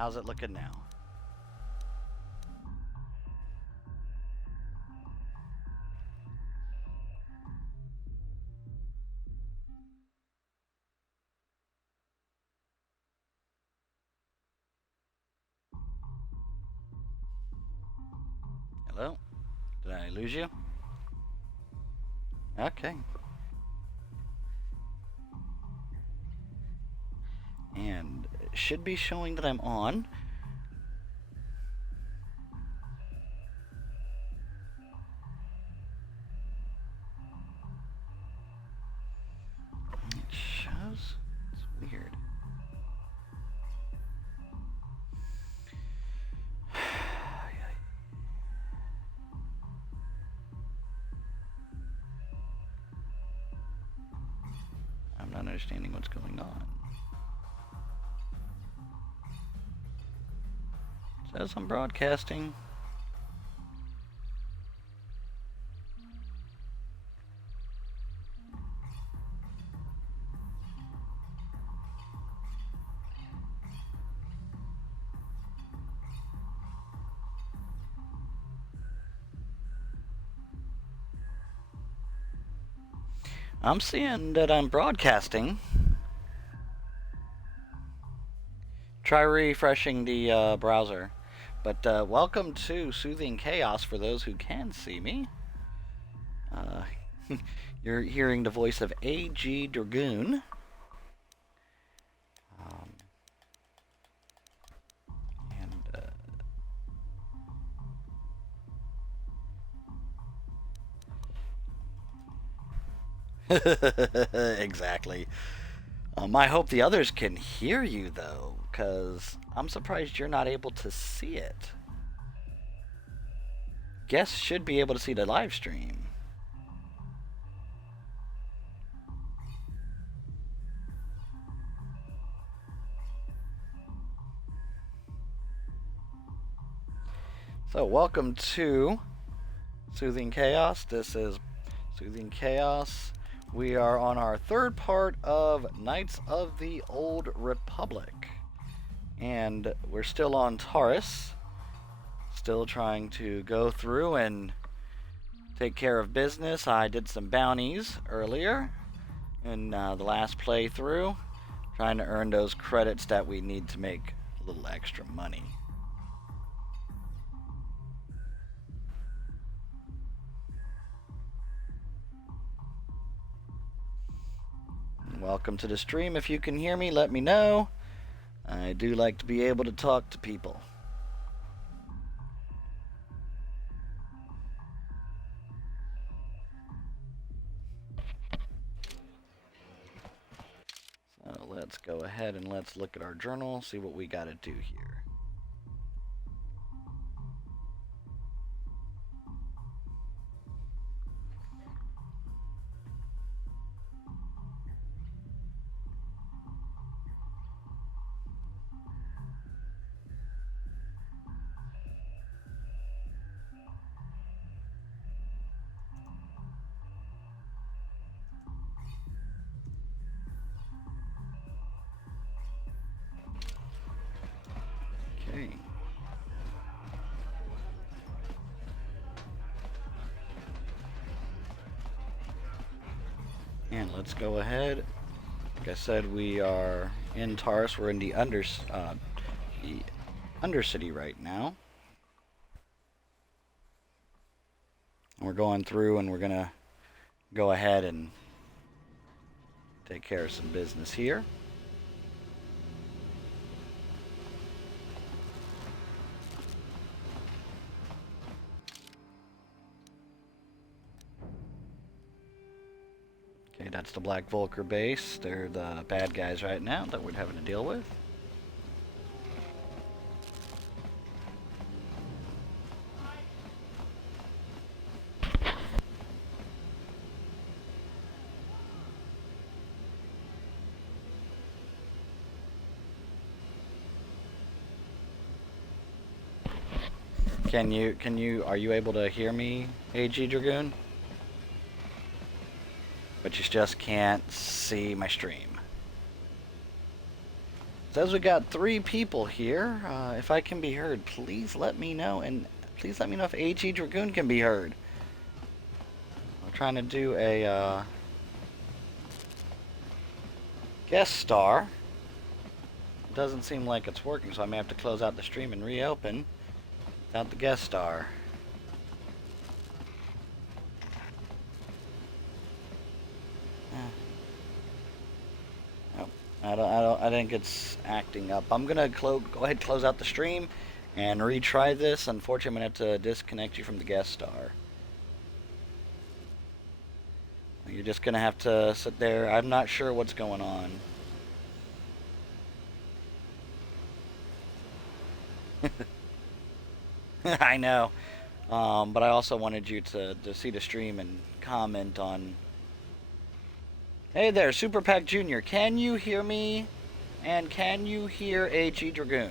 How's it looking now? Hello? Did I lose you? Okay. And it should be showing that I'm on. It shows? It's weird. I'm not understanding what's going on. It says I'm broadcasting. I'm seeing that I'm broadcasting. Try refreshing the browser. But welcome to Soothing Chaos for those who can see me. You're hearing the voice of A.G. Dragoon. Exactly. I hope the others can hear you, though, because I'm surprised you're not able to see it. Guests should be able to see the live stream. So, welcome to Soothing Chaos. This is Soothing Chaos. We are on our third part of Knights of the Old Republic. And we're still on Taris. Still trying to go through and take care of business. I did some bounties earlier in the last playthrough. Trying to earn those credits that we need to make a little extra money. Welcome to the stream. If you can hear me, let me know. I do like to be able to talk to people. So let's go ahead and let's look at our journal, see what we got to do here. Okay. And let's go ahead. Like I said, we are in Taris. We're in the Undercity right now. And we're going through and we're going to go ahead and take care of some business here. Okay, that's the Black Vulkar base. They're the bad guys right now that we're having to deal with. Are you able to hear me, AG Dragoon? But you just can't see my stream. Says we got 3 people here. If I can be heard, please let me know, and please let me know if AG Dragoon can be heard. We're trying to do a guest star. It doesn't seem like it's working, so I may have to close out the stream and reopen without the guest star. I think it's acting up. I'm gonna go ahead and close out the stream and retry this. Unfortunately, I'm gonna have to disconnect you from the guest star. You're just gonna have to sit there. I'm not sure what's going on. I know, but I also wanted you to see the stream and comment on. Hey there, Super Pack Jr. Can you hear me? And can you hear AG Dragoon?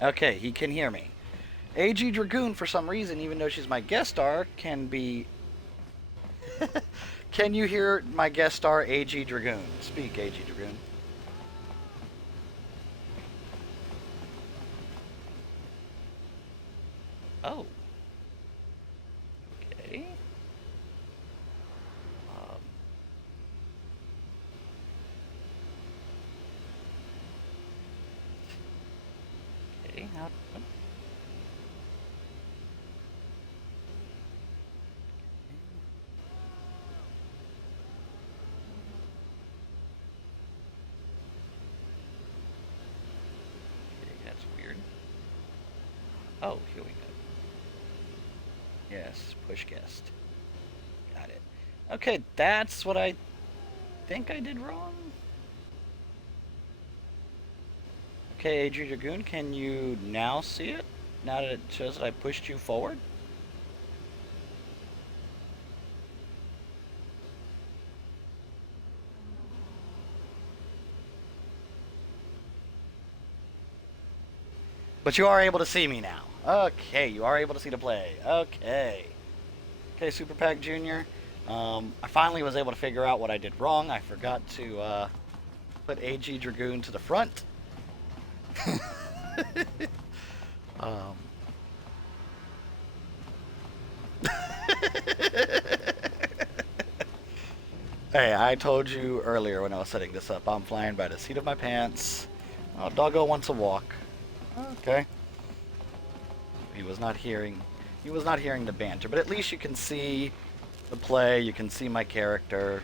Okay, he can hear me. AG Dragoon, for some reason, even though she's my guest star, can be... Can you hear my guest star, AG Dragoon? Speak, AG Dragoon. Oh. Okay. Okay, how... Oh, here we go. Yes, push guest. Got it. Okay, that's what I think I did wrong. Okay, AG Dragoon, can you now see it? Now that it shows that I pushed you forward? But you are able to see me now. Okay, you are able to see the play. Okay. Okay, Super Pack Jr. I finally was able to figure out what I did wrong. I forgot to put AG Dragoon to the front. Hey, I told you earlier when I was setting this up, I'm flying by the seat of my pants. Oh, doggo wants a walk. Okay. He was not hearing the banter, but at least you can see the play, you can see my character.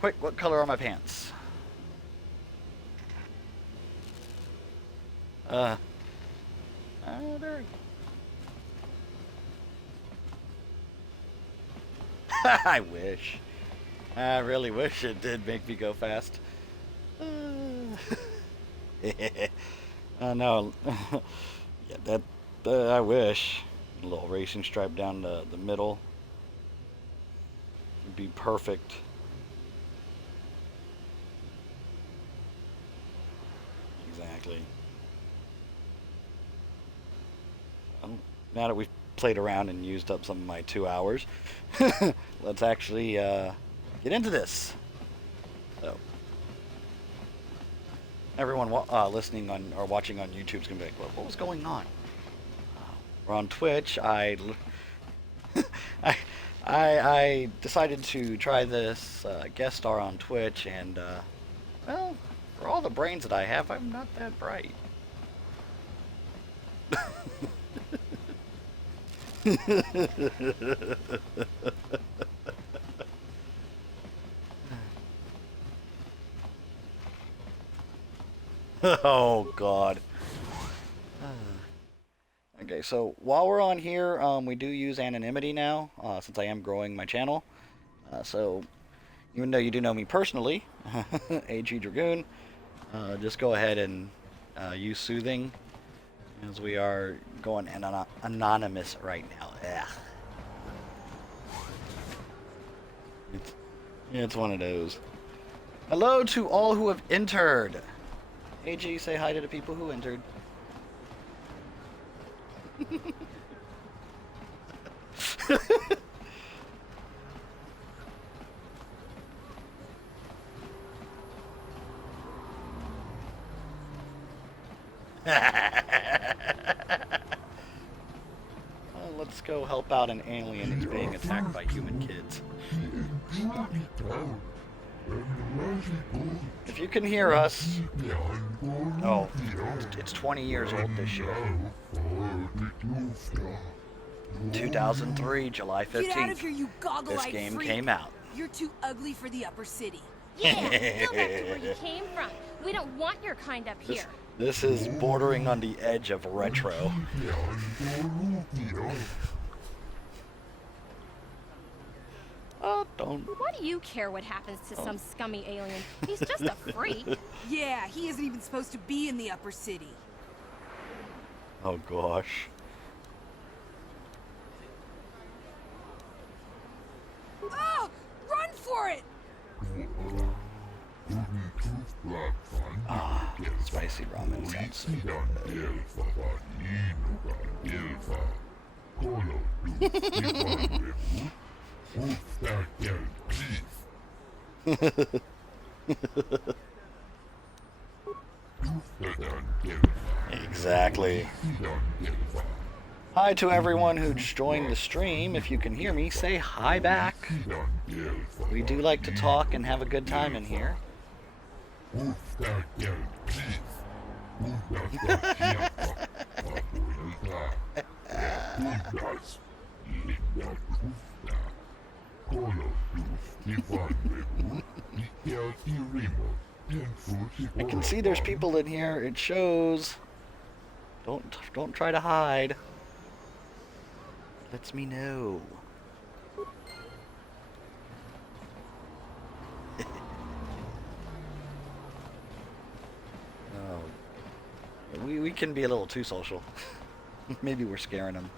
Quick, what color are my pants? There. I wish. I really wish it did make me go fast. No. Yeah, that I wish. A little racing stripe down the middle would be perfect. Exactly. Now that we've played around and used up some of my 2 hours, let's actually get into this. So, everyone listening on or watching on YouTube is gonna be like, "What was going on?" We're on Twitch. I decided to try this guest star on Twitch, and well, for all the brains that I have, I'm not that bright. Oh God. Okay, so while we're on here, we do use anonymity now, since I am growing my channel. So even though you do know me personally, AG Dragoon, just go ahead and use soothing, as we are going anonymous right now. Ugh. It's one of those. Hello to all who have entered. AG, say hi to the people who entered. let's go help out an alien who's being attacked by human kids. If you can hear us... Oh, it's 20 years old this year. 2003, July 15th. Get out of here, you goggle-eyed this game freak. came out. You're too ugly for the upper city. Yeah, go back to where you came from. We don't want your kind up here. This is bordering on the edge of retro. Don't. Why do you care what happens to some scummy alien? He's just a freak. Yeah, he isn't even supposed to be in the upper city. Oh gosh. Oh, run for it! Ah, spicy ramen sounds so good. Exactly. Hi to everyone who joined the stream. If you can hear me, say hi back. We do like to talk and have a good time in here. I can see there's people in here. It shows. Don't try to hide. Lets me know. Oh, we can be a little too social. Maybe we're scaring them.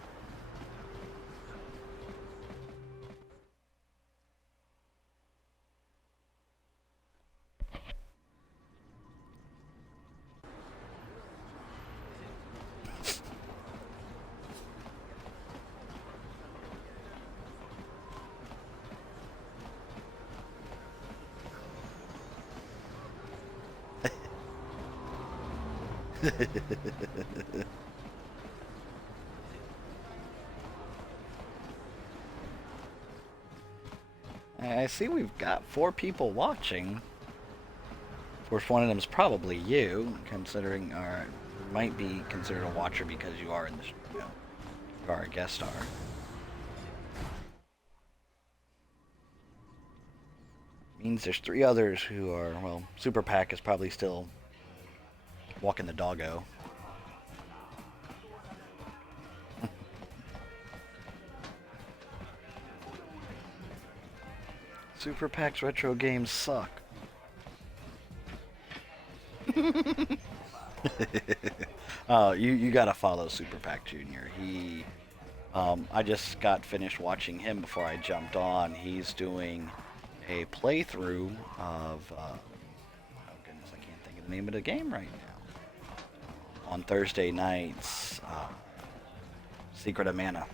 I see we've got 4 people watching. Of course, one of them is probably you, considering, or might be considered a watcher because you are in the, you are a guest star. Means there's 3 others who are, well, Super Pack is probably still walking the doggo. Super Pack's retro games suck. Oh, you gotta follow Super Pack Jr. He, I just got finished watching him before I jumped on. He's doing a playthrough of, oh goodness, I can't think of the name of the game right now. On Thursday nights, Secret of Mana.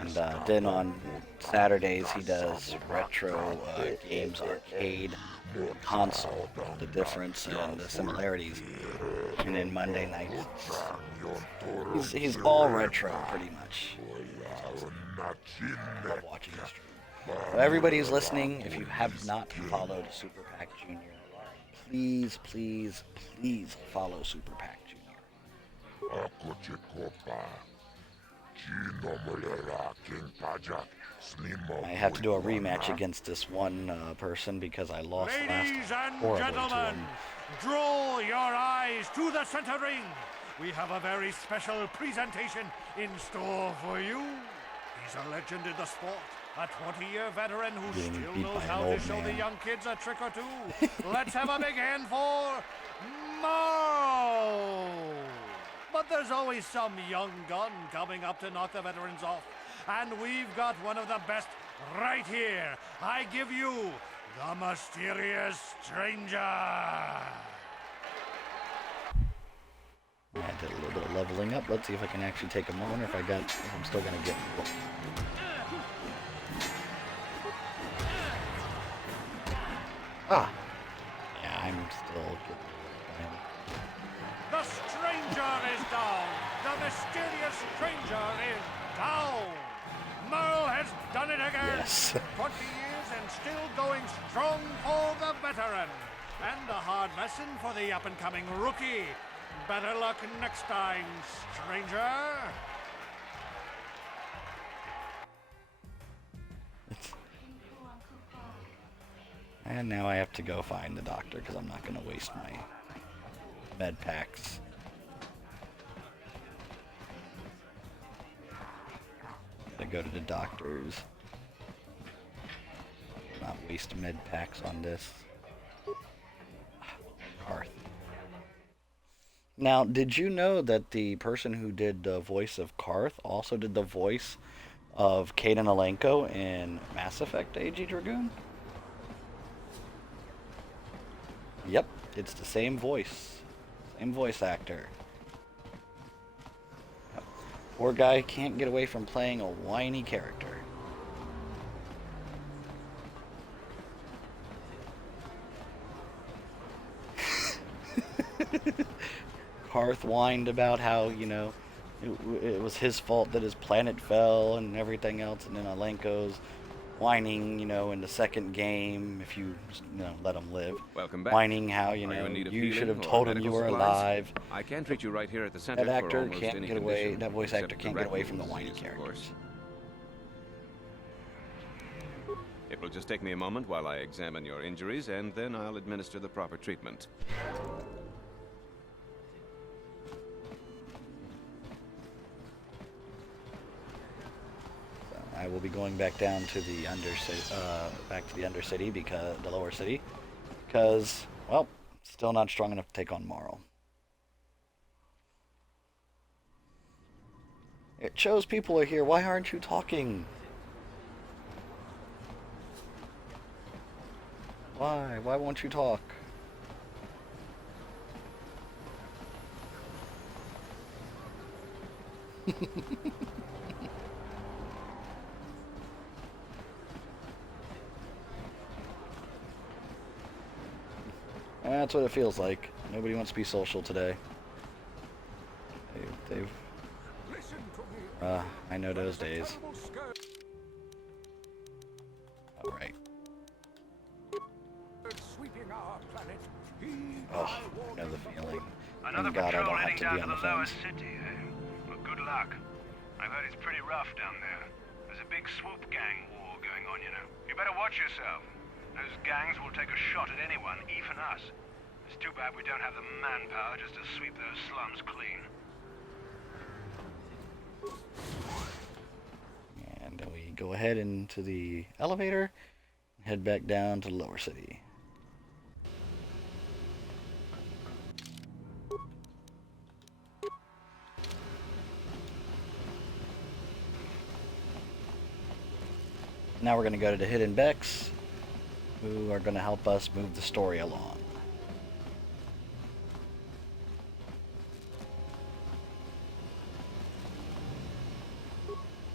And then on Saturdays he does retro games, arcade, console, the difference and the similarities. And then Monday nights, he's all retro pretty much. Love watching the stream. So everybody who's listening, if you have not followed Super Pack Jr., please, please, please follow Super Pack Jr. I have to do a rematch against this one person because I lost last horribly to him. Draw your eyes to the center ring. We have a very special presentation in store for you. He's a legend in the sport, a 20-year veteran who still knows how to show the young kids a trick or two. Let's have a big hand for Morrow. But there's always some young gun coming up to knock the veterans off. And we've got one of the best right here. I give you the mysterious stranger. I did a little bit of leveling up. Let's see if I can actually take him on, or if I'm still gonna get. Ah, yeah, I'm still getting him. The stranger stranger is down. The mysterious stranger is down. Merle has done it again. Yes. 20 years and still going strong for the veteran. And a hard lesson for the up-and-coming rookie. Better luck next time, stranger. And now I have to go find the doctor because I'm not going to waste my med packs. Gotta go to the doctors. Not waste med packs on this. Karth. Now, did you know that the person who did the voice of Karth also did the voice of Kaden Alenko in Mass Effect AG Dragoon? Yep, it's the same voice. Same voice actor. Yep. Poor guy can't get away from playing a whiny character. Karth whined about how, you know, it was his fault that his planet fell and everything else, and then Alenko's whining, you know, in the second game, if you know, let him live. Welcome back. Whining how, you know, you should have told him you were alive. I can treat you right here at the center. That for actor almost can't any get away, condition, that voice actor except can't the get away from the Rakghouls whiny disease, of characters. course. It will just take me a moment while I examine your injuries, and then I'll administer the proper treatment. I will be going back down to the Undercity, because the lower city, because, well, still not strong enough to take on Marl. It shows people are here. Why aren't you talking? Why? Why won't you talk? That's what it feels like. Nobody wants to be social today. They've I know those days. Alright. Oh, I know the feeling. Another Thank God I patrol don't have heading to down be to on the the lower phones. city, eh? Well, good luck. I've heard it's pretty rough down there. There's a big swoop gang war going on, you know. You better watch yourself. Those gangs will take a shot at anyone, even us. It's too bad we don't have the manpower just to sweep those slums clean. And then we go ahead into the elevator, head back down to the lower city. Now we're going to go to the Hidden Beks, who are going to help us move the story along.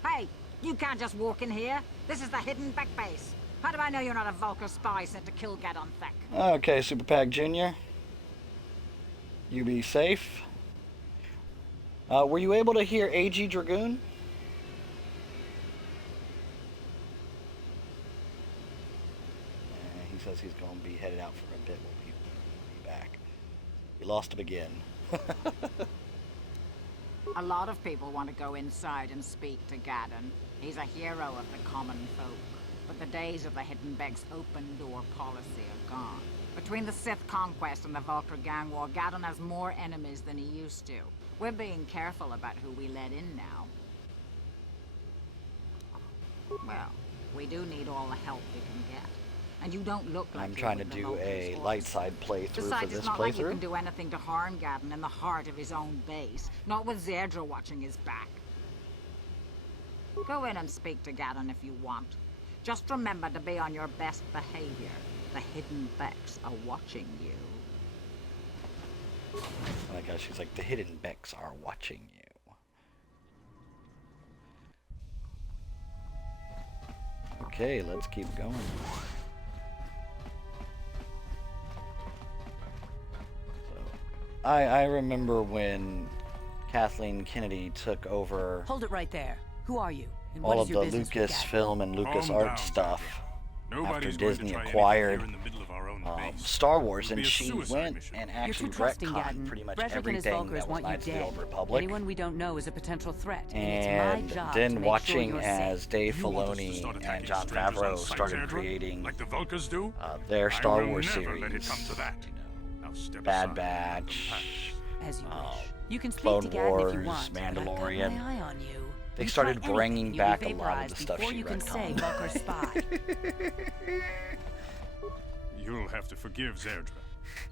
Hey, you can't just walk in here. This is the Hidden Bek base. How do I know you're not a Vulkar spy sent to kill Gadon Thek? Okay, Super Pack Jr. You be safe. Were you able to hear AG Dragoon? He says he's going to be headed out for a bit. We'll be back. We lost him again. A lot of people want to go inside and speak to Gadon. He's a hero of the common folk. But the days of the Hidden Beks open door policy are gone. Between the Sith conquest and the Vulkar gang war, Gadon has more enemies than he used to. We're being careful about who we let in now. Well, we do need all the help we can get. And you don't look like I'm you're trying to with the do Vulkar's a force. light side playthrough for Besides, this it's not like you can playthrough. do anything to harm Gadon in the heart of his own base. Not with Zedra watching his back. Go in and speak to Gadon if you want. Just remember to be on your best behavior. The Hidden Beks are watching you. Oh my gosh, she's like, the Hidden Beks are watching you. Okay, let's keep going. So, I remember when Kathleen Kennedy took over Hold it right there. Who are you? And all what of is your the business with Gadden? Lucasfilm and Calm LucasArts down, stuff Zaalbar. after Nobody's going to Disney try anything acquired here in the middle of our own base. Star Wars, It would and be a she suicide went mission. and You're actually too trusting, retconned Gadden. pretty much Brejik and his everything Vulkars that was want you Knights of the dead. Old Republic. Anyone we don't know is a potential threat, and And it's my job then to make watching sure you're as safe. Dave You want us to Filoni start and attacking Jon strangers on Favreau sight, started Zaalbar? creating Like the Vulkars do? their Star I will Wars never series. let it come to that. Now step Bad aside. Batch, As you wish. You can speak Clone to Gadden if Wars, you want, but I've got Mandalorian. my eye on you. They You started try bringing anything, back you'll be a lot of the vaporized stuff before she you can say retconned. Vulkar spy. You'll have to forgive Zerdra.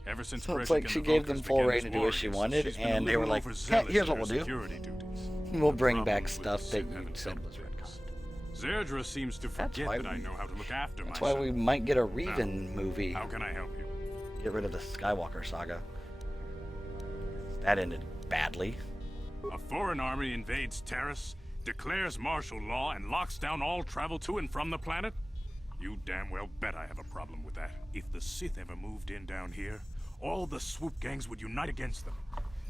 Ever since So it's Brejik like and she the gave them Vulkars full began reign this to do what she war wanted, against us, she's been and a they were little like, overzealous "Here's in what her we'll do. security duties. We'll The bring problem back with stuff the that Sith you haven't said helped was things. retconned." Zerdra seems to That's forget why that I we- know how to look after That's myself. why we might get a Revan movie. How can I help you? Get rid of the Skywalker saga. That ended badly. A foreign army invades Taris, declares martial law, and locks down all travel to and from the planet? You damn well bet I have a problem with that. If the Sith ever moved in down here, all the swoop gangs would unite against them.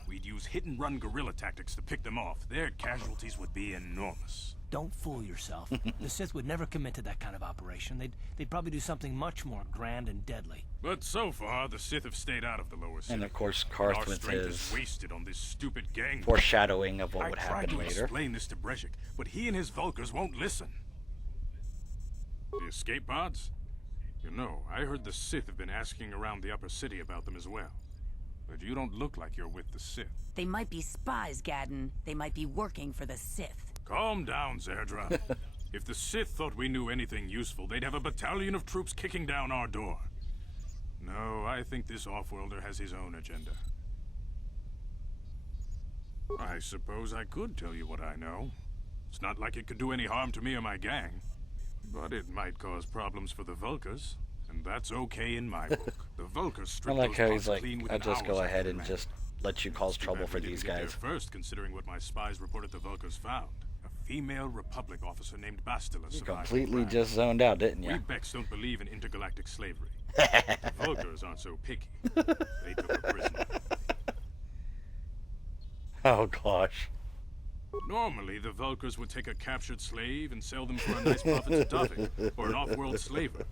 We'd use hit-and-run guerrilla tactics to pick them off. Their casualties would be enormous. Don't fool yourself. The Sith would never commit to that kind of operation. They'd probably do something much more grand and deadly. But so far, the Sith have stayed out of the lower city. And of course, Our Karth with strength his is wasted on this stupid gang. foreshadowing of what would I tried happen to later. explain this to Brejik, but he and his Vulkars won't listen. The escape pods? You know, I heard the Sith have been asking around the upper city about them as well. But you don't look like you're with the Sith. They might be spies, Gadden. They might be working for the Sith. Calm down, Zerdra. If the Sith thought we knew anything useful, they'd have a battalion of troops kicking down our door. No, I think this off-worlder has his own agenda. I suppose I could tell you what I know. It's not like it could do any harm to me or my gang. But it might cause problems for the Vulkars, and that's okay in my book. The Vulkars I strip like those how pods he's like, clean I'll within just go hours ahead after and landing. just let you cause Too trouble bad for we these didn't get guys. there first, considering what my spies reported the Vulkars found. A female Republic officer named Bastilla You survived completely the crash. just zoned out, didn't We you? Beks don't believe in intergalactic slavery. The Vulkars aren't so picky. They took her prisoner. Oh gosh. Normally, the Vulkars would take a captured slave and sell them for a nice profit to Dovik, or an off-world slaver.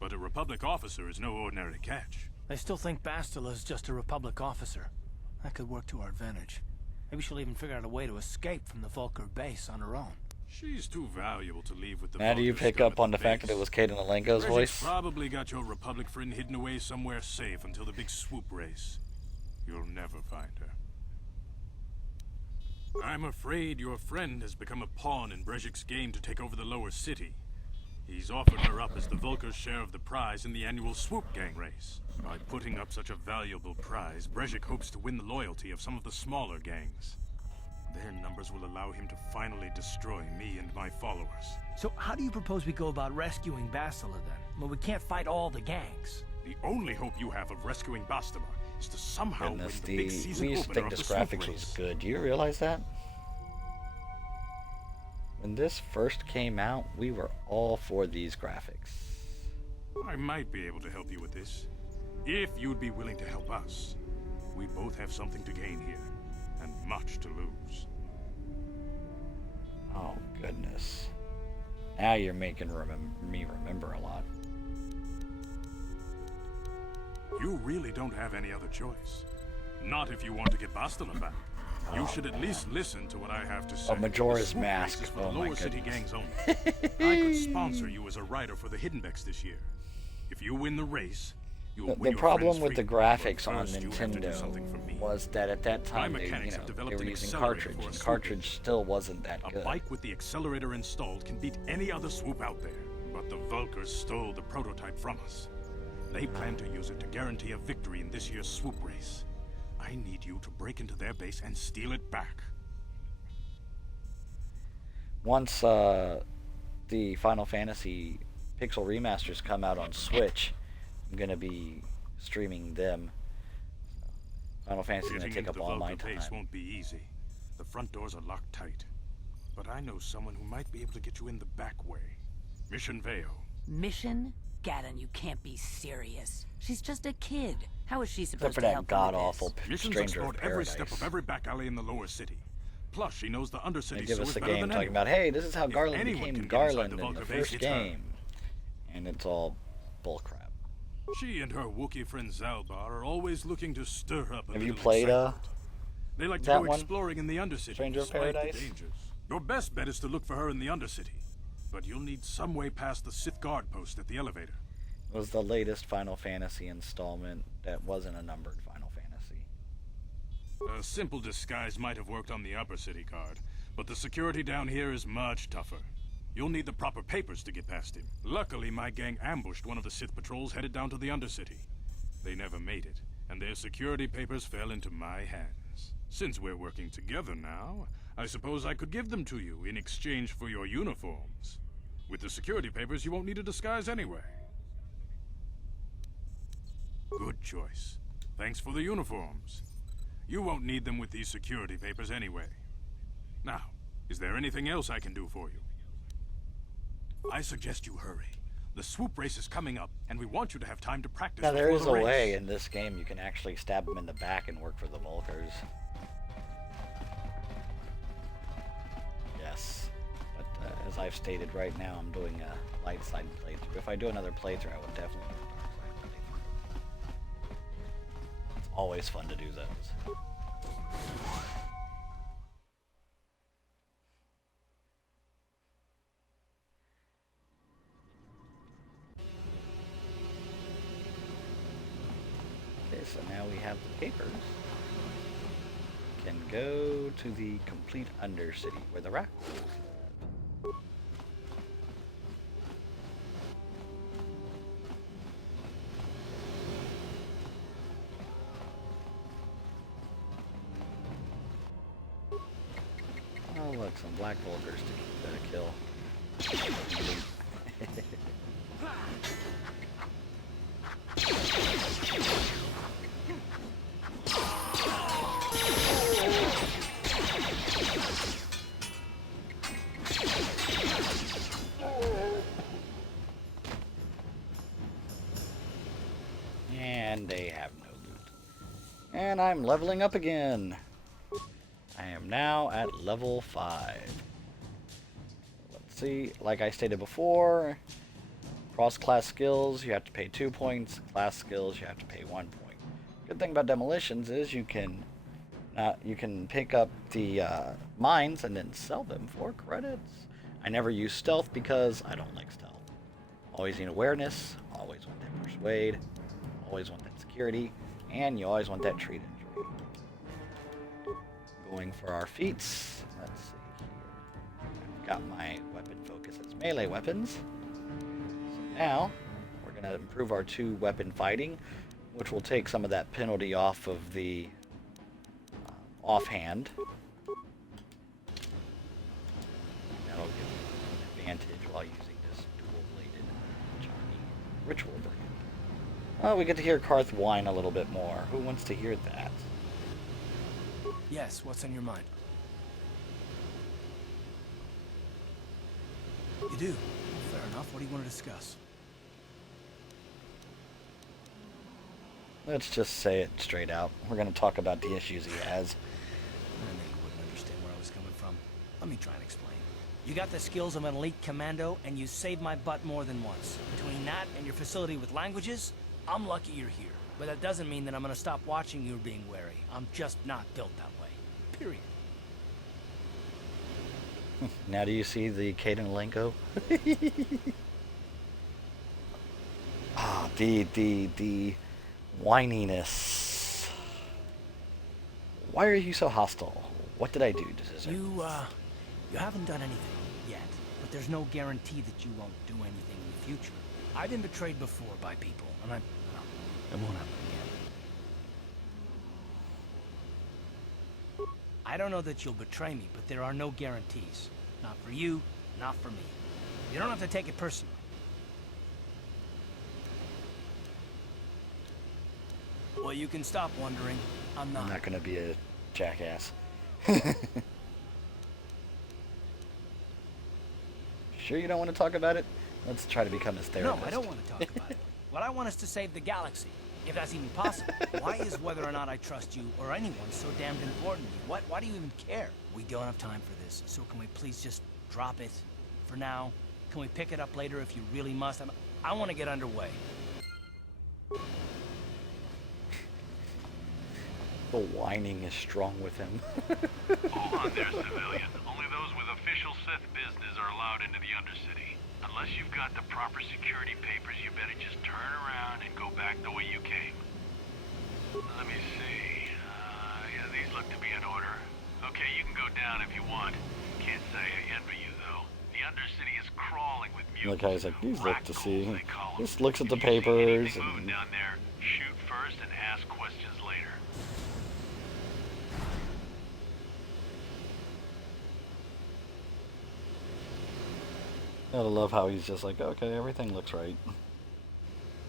But a Republic officer is no ordinary catch. I still think Bastilla's just a Republic officer. That could work to our advantage. Maybe she'll even figure out a way to escape from the Vulkar base on her own. She's too valuable to leave with the Now do you Vulkars pick scum up at on the fact base. that it was Kaden Alenko's Brejik's voice? probably got your Republic friend hidden away somewhere safe until the big swoop race. You'll never find her. I'm afraid your friend has become a pawn in Brejik's game to take over the lower city. He's offered her up as the Vulkar's share of the prize in the annual swoop gang race. By putting up such a valuable prize, Brejik hopes to win the loyalty of some of the smaller gangs. Their numbers will allow him to finally destroy me and my followers. So how do you propose we go about rescuing Bastilla then? Well, we can't fight all the gangs. The only hope you have of rescuing Bastilla is to somehow Goodness, win the big we season used to opener think of this the swoop graphics was race. good. Do you realize that? When this first came out, we were all for these graphics. I might be able to help you with this, if you'd be willing to help us. We both have something to gain here, and much to lose. Oh goodness. Now you're making me remember a lot. You really don't have any other choice. Not if you want to get Bastilla back. You should at least listen to what I have to say. Majora's The swoop Mask. race is for Oh the my lower city goodness. gangs only. I could sponsor you as a writer for the Hidden Beks this year. If you win the race, you'll win The your problem friends with the freedom. graphics But on first, you have to do something for me. Nintendo was that at that time My they, mechanics have they developed were an using accelerator cartridge, for a and swoop cartridge race. still wasn't that A good. bike with the accelerator installed can beat any other swoop out there. But the Vulkars stole the prototype from us. They plan to use it to guarantee a victory in this year's swoop race. I need you to break into their base and steal it back. Once the Final Fantasy Pixel remasters come out on Switch, I'm gonna be streaming them. Final Fantasy is gonna Getting take into up the all my Vulkar base time. won't be easy. The front doors are locked tight. But I know someone who might be able to get you in the back way. Mission Veo. Mission? Gaddon, you can't be serious. She's just a kid. How is she Except supposed for to that help them with god-awful this? Missions stranger of explored every paradise. step of every back alley in the lower city. Plus, she knows the They Undercity give us source a better game than talking anyone. about, hey, this is how If Garland anyone became can get inside Garland the in the Vulkar base, first it's her. game. And it's all bullcrap. She and her Wookie friend Zaalbar are always looking to stir up a Have you little played, excitement. They like to that go one? exploring in the Undercity, Stranger of despite Paradise? the dangers. Your best bet is to look for her in the Undercity. But you'll need some way past the Sith guard post at the elevator. It was the latest Final Fantasy installment that wasn't a numbered Final Fantasy. A simple disguise might have worked on the upper city guard, but the security down here is much tougher. You'll need the proper papers to get past him. Luckily, my gang ambushed one of the Sith patrols headed down to the Undercity. They never made it, and their security papers fell into my hands. Since we're working together now, I suppose I could give them to you in exchange for your uniforms. With the security papers, you won't need a disguise anyway. Good choice. Thanks for the uniforms. You won't need them with these security papers anyway. Now, is there anything else I can do for you? I suggest you hurry. The swoop race is coming up, and we want you to have time to practice. Now there before is the a race. way in this game you can actually stab them in the back and work for the Vulkars. Yes. But as I've stated right now, I'm doing a light side playthrough. If I do another playthrough, I would definitely do a dark side playthrough. It's always fun to do those. Okay, so now we have the papers. Can go to the complete Undercity where the Rakghouls live. Oh look, some Black Vulkars to kill. And they have no loot. And I'm leveling up again. I am now at level 5. Let's see, like I stated before, cross-class skills, you have to pay 2 points. Class skills, you have to pay 1 point. Good thing about demolitions is you can pick up the mines and then sell them for credits. I never use stealth because I don't like stealth. Always need awareness, always want that persuade, always want that security, and you always want that treat injury. Going for our feats. Let's see here. I've got my weapon focus as melee weapons. So now we're going to improve our 2 weapon fighting, which will take some of that penalty off of the offhand. That'll give me an advantage while using this dual-bladed charming ritual brand. Well, we get to hear Karth whine a little bit more. Who wants to hear that? Yes, what's on your mind? You do? Fair enough. What do you want to discuss? Let's just say it straight out. We're going to talk about the issues he has. I knew you wouldn't understand where I was coming from. Let me try and explain. You got the skills of an elite commando, and you saved my butt more than once. Between that and your facility with languages, I'm lucky you're here. But that doesn't mean that I'm gonna stop watching you being wary. I'm just not built that way. Period. Now do you see the Caden lingo? The whininess. Why are you so hostile? What did I do to deserve You haven't done anything yet, but there's no guarantee that you won't do anything in the future. I've been betrayed before by people, and it won't happen again. I don't know that you'll betray me, but there are no guarantees. Not for you, not for me. You don't have to take it personally. Well, you can stop wondering. I'm not. I'm not going to be a jackass. Sure you don't want to talk about it? Let's try to become his No, therapist. I don't want to talk about it. What I want is to save the galaxy, if that's even possible. Why is whether or not I trust you or anyone so damned important to you? Why do you even care? We don't have time for this, so can we please just drop it for now? Can we pick it up later if you really must? I want to get underway. The whining is strong with him. Hold on there, civilian. Only those with official Sith business are allowed into the Undercity. Unless you've got the proper security papers, you better just turn around and go back the way you came. Let me see. Yeah, these look to be in order. Okay, you can go down if you want. Can't say I envy you, though. The Undercity is crawling with mutants. The guy's like, these look to see. Rakghouls, they call 'em. Just looks at the If you see papers anything moving and down there, shoot first and ask questions later. I love how he's just like, okay, everything looks right.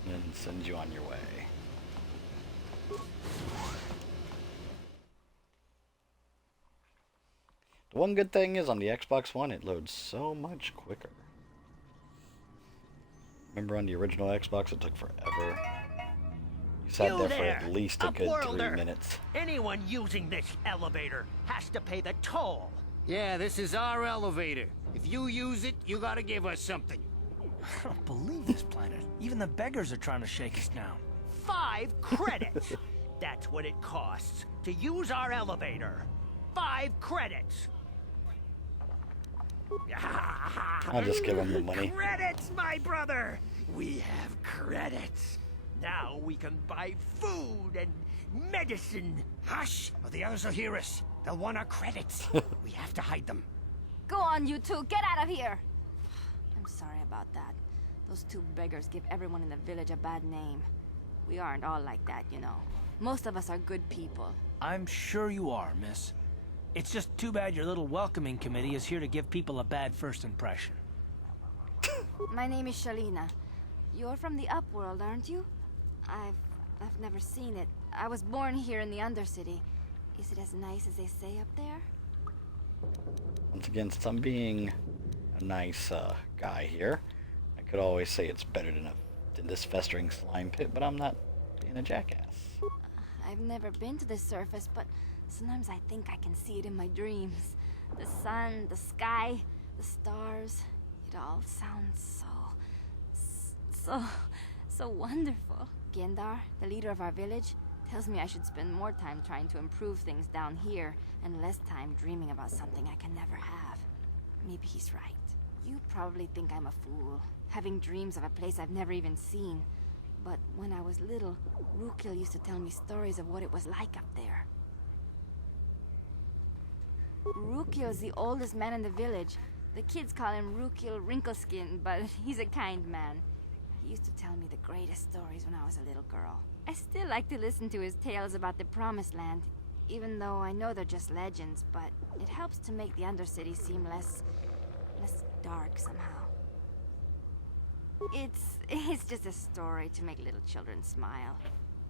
And sends you on your way. The one good thing is on the Xbox One, it loads so much quicker. Remember on the original Xbox, it took forever. You sat there for at least a good 3 minutes. Anyone using this elevator has to pay the toll. Yeah, this is our elevator. If you use it, you gotta give us something. I don't believe this planet. Even the beggars are trying to shake us down. 5 credits. That's what it costs to use our elevator. 5 credits. I'll just give him the money. Credits, my brother. We have credits. Now we can buy food and medicine. Hush, or the others will hear us. They'll want our credits. We have to hide them. Go on, you two. Get out of here. I'm sorry about that. Those 2 beggars give everyone in the village a bad name. We aren't all like that, you know. Most of us are good people. I'm sure you are, miss. It's just too bad your little welcoming committee is here to give people a bad first impression. My name is Shalina. You're from the Upworld, aren't you? I've never seen it. I was born here in the Undercity. Is it as nice as they say up there? Once again, since I'm being a nice guy here, I could always say it's better than this festering slime pit, but I'm not being a jackass. I've never been to the surface, but sometimes I think I can see it in my dreams. The sun, the sky, the stars. It all sounds so wonderful. Gendar, the leader of our village, tells me I should spend more time trying to improve things down here and less time dreaming about something I can never have. Maybe he's right. You probably think I'm a fool, having dreams of a place I've never even seen. But when I was little, Rukil used to tell me stories of what it was like up there. Rukil's the oldest man in the village. The kids call him Rukil Wrinkleskin, but he's a kind man. He used to tell me the greatest stories when I was a little girl. I still like to listen to his tales about the Promised Land, even though I know they're just legends, but it helps to make the Undercity seem less dark somehow. It's just a story to make little children smile.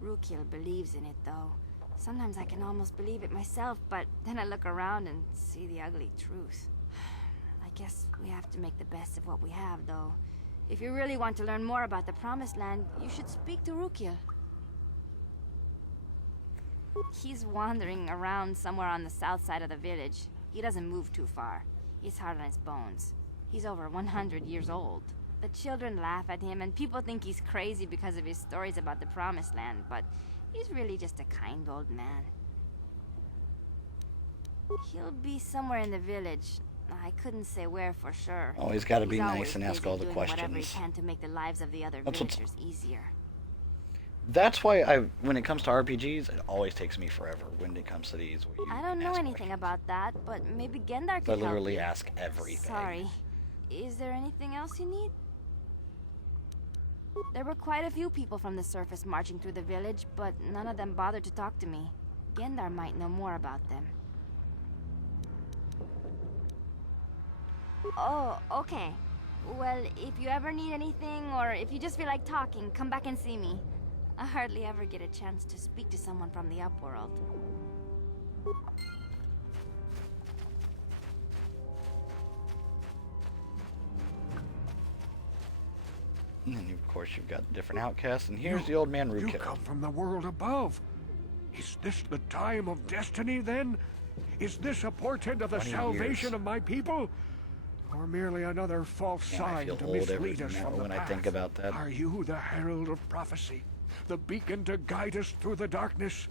Rukil believes in it, though. Sometimes I can almost believe it myself, but then I look around and see the ugly truth. I guess we have to make the best of what we have, though. If you really want to learn more about the Promised Land, you should speak to Rukil. He's wandering around somewhere on the south side of the village. He doesn't move too far. He's hard on his bones. He's over 100 years old. The children laugh at him, and people think he's crazy because of his stories about the Promised Land, but he's really just a kind old man. He'll be somewhere in the village. I couldn't say where for sure. Always got to be He's nice always and ask busy all the doing whatever he questions. can to make the lives of the other That's what's- villagers easier. That's why when it comes to RPGs, it always takes me forever when it comes to these. Where you I don't know ask anything questions. about that, but maybe Gendar I could help literally you. ask everything. Sorry. Is there anything else you need? There were quite a few people from the surface marching through the village, but none of them bothered to talk to me. Gendar might know more about them. Oh, okay. Well, if you ever need anything, or if you just feel like talking, come back and see me. I hardly ever get a chance to speak to someone from the Upworld. And then, of course, you've got different outcasts. And here's the old man You Ruko. come from the world above. Is this the time of destiny, then? Is this a portent of the 20 salvation years. of my people? Or merely another false Man, I sign feel to old mislead us now from the when I path? think about that. Are you the herald of prophecy? The beacon to guide us through the darkness?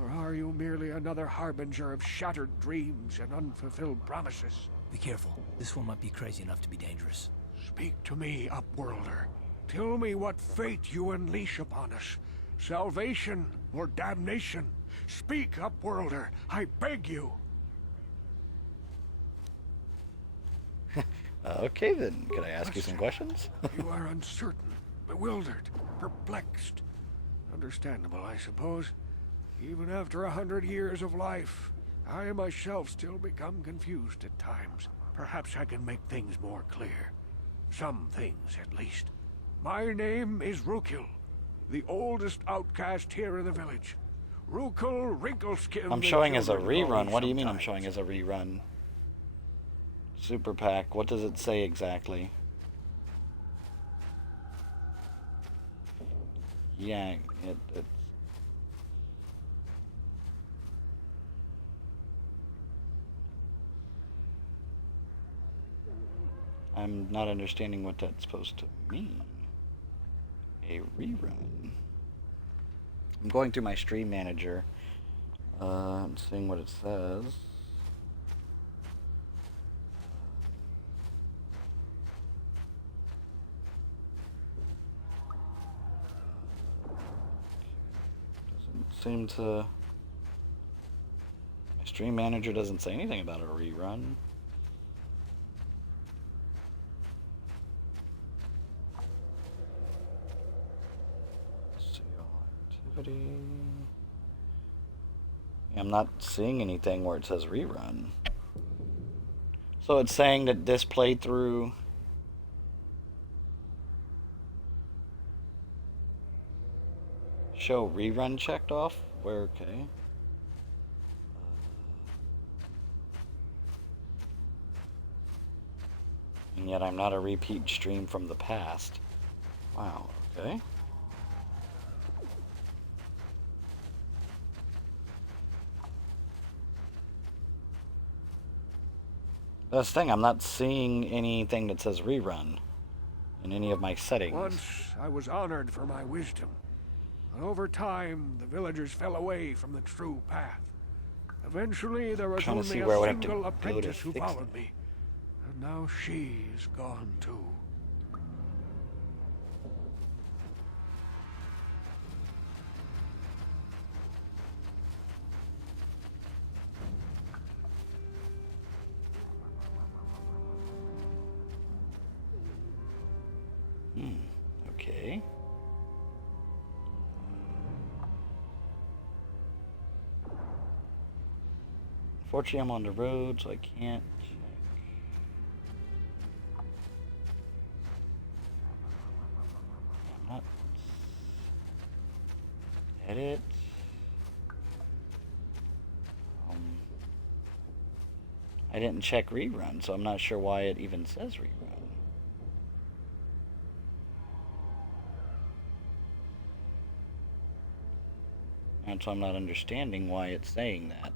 Or are you merely another harbinger of shattered dreams and unfulfilled promises? Be careful. This one might be crazy enough to be dangerous. Speak to me, Upworlder. Tell me what fate you unleash upon us. Salvation or damnation? Speak, Upworlder. I beg you. Okay, then. Can I ask you some questions? You are uncertain, bewildered, perplexed. Understandable, I suppose. Even after 100 years of life, I myself still become confused at times. Perhaps I can make things more clear. Some things, at least. My name is Rukil, the oldest outcast here in the village. Rukil Wrinkleskin. I'm showing as a rerun. What do you mean I'm showing as a rerun? Super Pack. What does it say exactly? Yeah, it's... I'm not understanding what that's supposed to mean. A rerun. I'm going through my stream manager and seeing what it says. Doesn't seem to... My stream manager doesn't say anything about a rerun. I'm not seeing anything where it says rerun. So it's saying that this playthrough show rerun checked off? Where, okay. And yet I'm not a repeat stream from the past. Wow, okay. That's the thing, I'm not seeing anything that says rerun in any of my settings. Once I was honored for my wisdom, but over time the villagers fell away from the true path. Eventually there was only a single apprentice who followed me, and now she is gone too. Okay. Fortunately, I'm on the road, so I can't check. I'm not... Edit. I didn't check rerun, so I'm not sure why it even says rerun. And so I'm not understanding why it's saying that.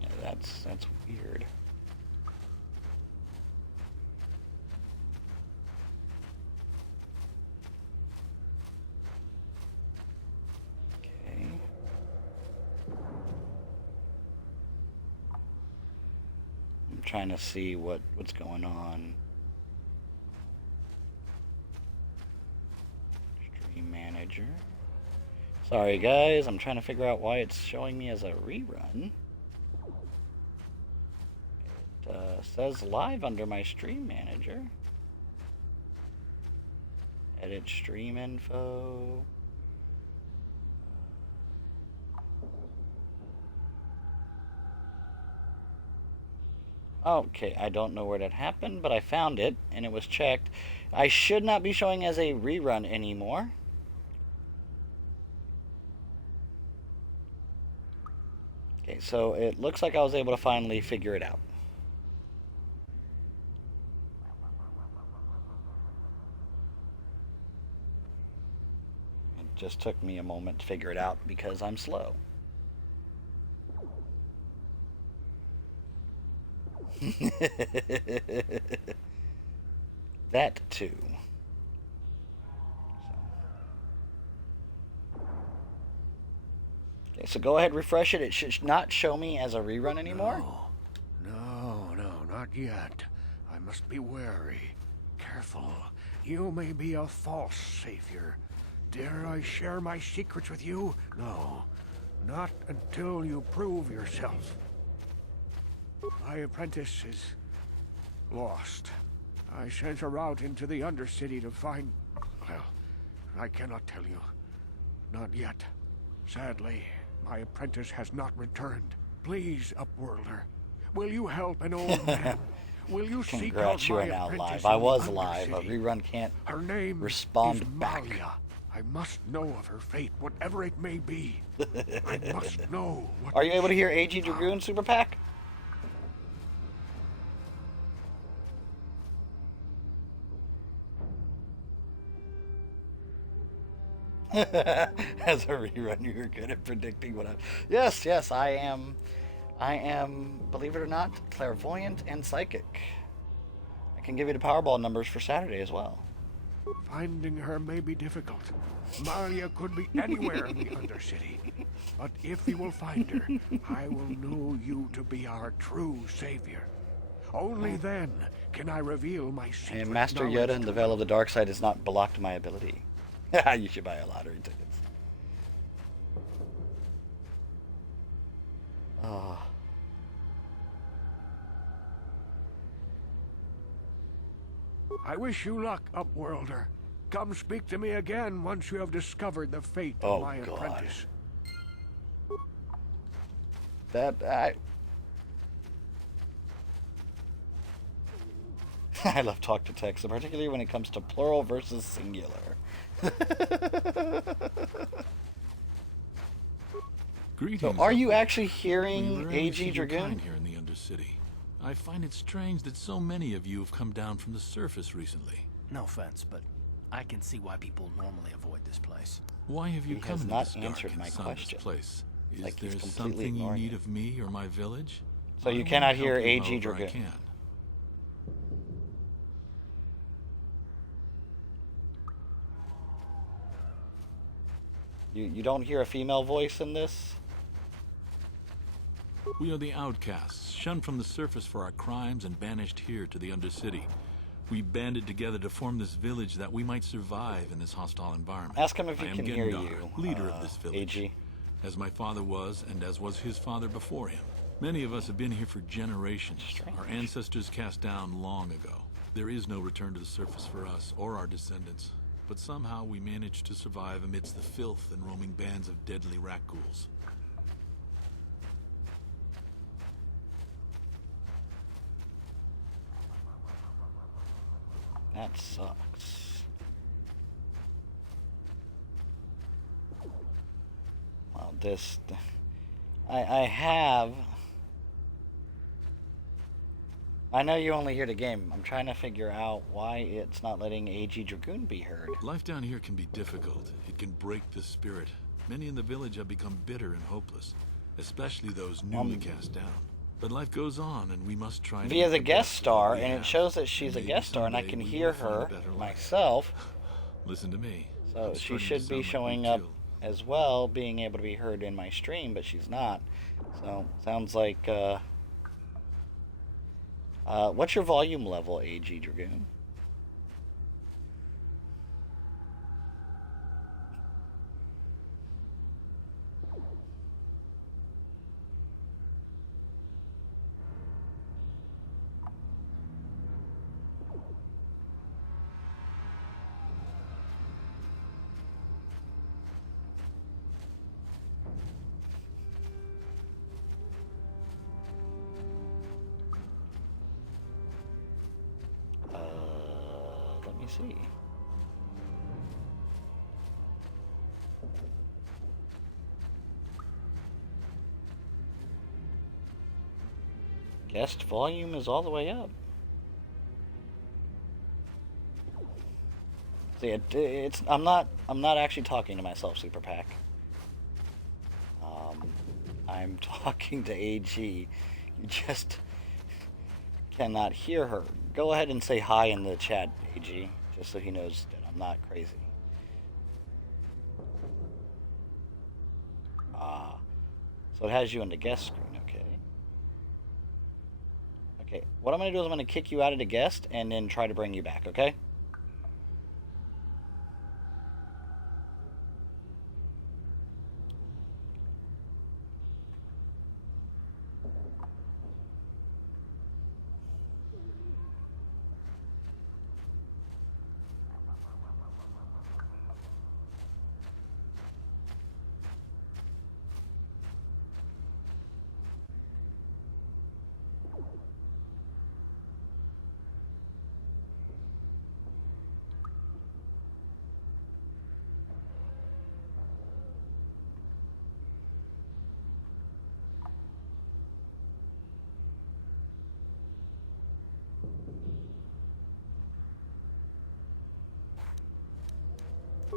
Yeah, that's weird. Trying to see what's going on. Stream manager. Sorry guys, I'm trying to figure out why it's showing me as a rerun. It says live under my stream manager. Edit stream info. Okay, I don't know where that happened, but I found it, and it was checked. I should not be showing as a rerun anymore. Okay, so it looks like I was able to finally figure it out. It just took me a moment to figure it out because I'm slow. That too. Okay, so go ahead, refresh it. It should not show me as a rerun anymore. No, not yet. I must be wary. Careful. You may be a false savior. Dare I share my secrets with you? No. Not until you prove yourself. My apprentice is lost. I sent her out into the Undercity to find... Well, I cannot tell you. Not yet. Sadly, my apprentice has not returned. Please, Upworlder, will you help an old man? Will you seek out Congrats, you my are now apprentice live. I in the was live. A Undercity? rerun can't Her name respond is back. Malia. I must know of her fate, whatever it may be. I must know what... Are you able to hear AG Dragoon Super Pack? As a rerun, you're good at predicting what I'm... Yes, I am, believe it or not, clairvoyant and psychic. I can give you the Powerball numbers for Saturday as well. Finding her may be difficult. Malia could be anywhere in the Undercity. But if you will find her, I will know you to be our true savior. Only then can I reveal my secret And Master knowledge Yoda and the Veil of the Dark Side has not blocked my ability. You should buy a lottery tickets. Oh. I wish you luck, Upworlder. Come speak to me again once you have discovered the fate of Oh, my God. apprentice. I love talk to text, particularly when it comes to plural versus singular. Greetings. So are you Uncle. actually hearing We rarely AG see your Dragoon? kind here in the Undercity. I find it strange that so many of you have come down from the surface recently. No offense, but I can see why people normally avoid this place. Why have you He come has into not this dark answered and my sunless question. place? Is Like he's there completely something you ignoring need it. of me or my village? So you I cannot will hear help you AG however I Dragoon. can. You don't hear a female voice in this? We are the outcasts, shunned from the surface for our crimes and banished here to the Undercity. We banded together to form this village that we might survive in this hostile environment. Ask him if he I am can hear Gendar, you, leader of this village. AG. As my father was, and as was his father before him. Many of us have been here for generations. Strange. Our ancestors cast down long ago. There is no return to the surface for us or our descendants. But somehow we managed to survive amidst the filth and roaming bands of deadly Rakghouls. That sucks. Well, this... I have... I know you only hear the game. I'm trying to figure out why it's not letting AG Dragoon be heard. Life down here can be difficult. It can break the spirit. Many in the village have become bitter and hopeless, especially those newly cast down. But life goes on, and we must try to Via make the the guest best of star, what we and it have. shows that she's a Maybe guest star, and I someday can we hear will find a her better life. myself. Listen to me. So I'm she starting to should be sound like showing we up chill. as well, being able to be heard in my stream, but she's not. So, sounds like, what's your volume level, AG Dragoon? me see. Guest volume is all the way up. See, it's I'm not actually talking to myself, Super Pack. I'm talking to AG. You just cannot hear her. Go ahead and say hi in the chat, AG, just so he knows that I'm not crazy. So it has you in the guest screen, okay. Okay, what I'm going to do is I'm going to kick you out of the guest and then try to bring you back, okay?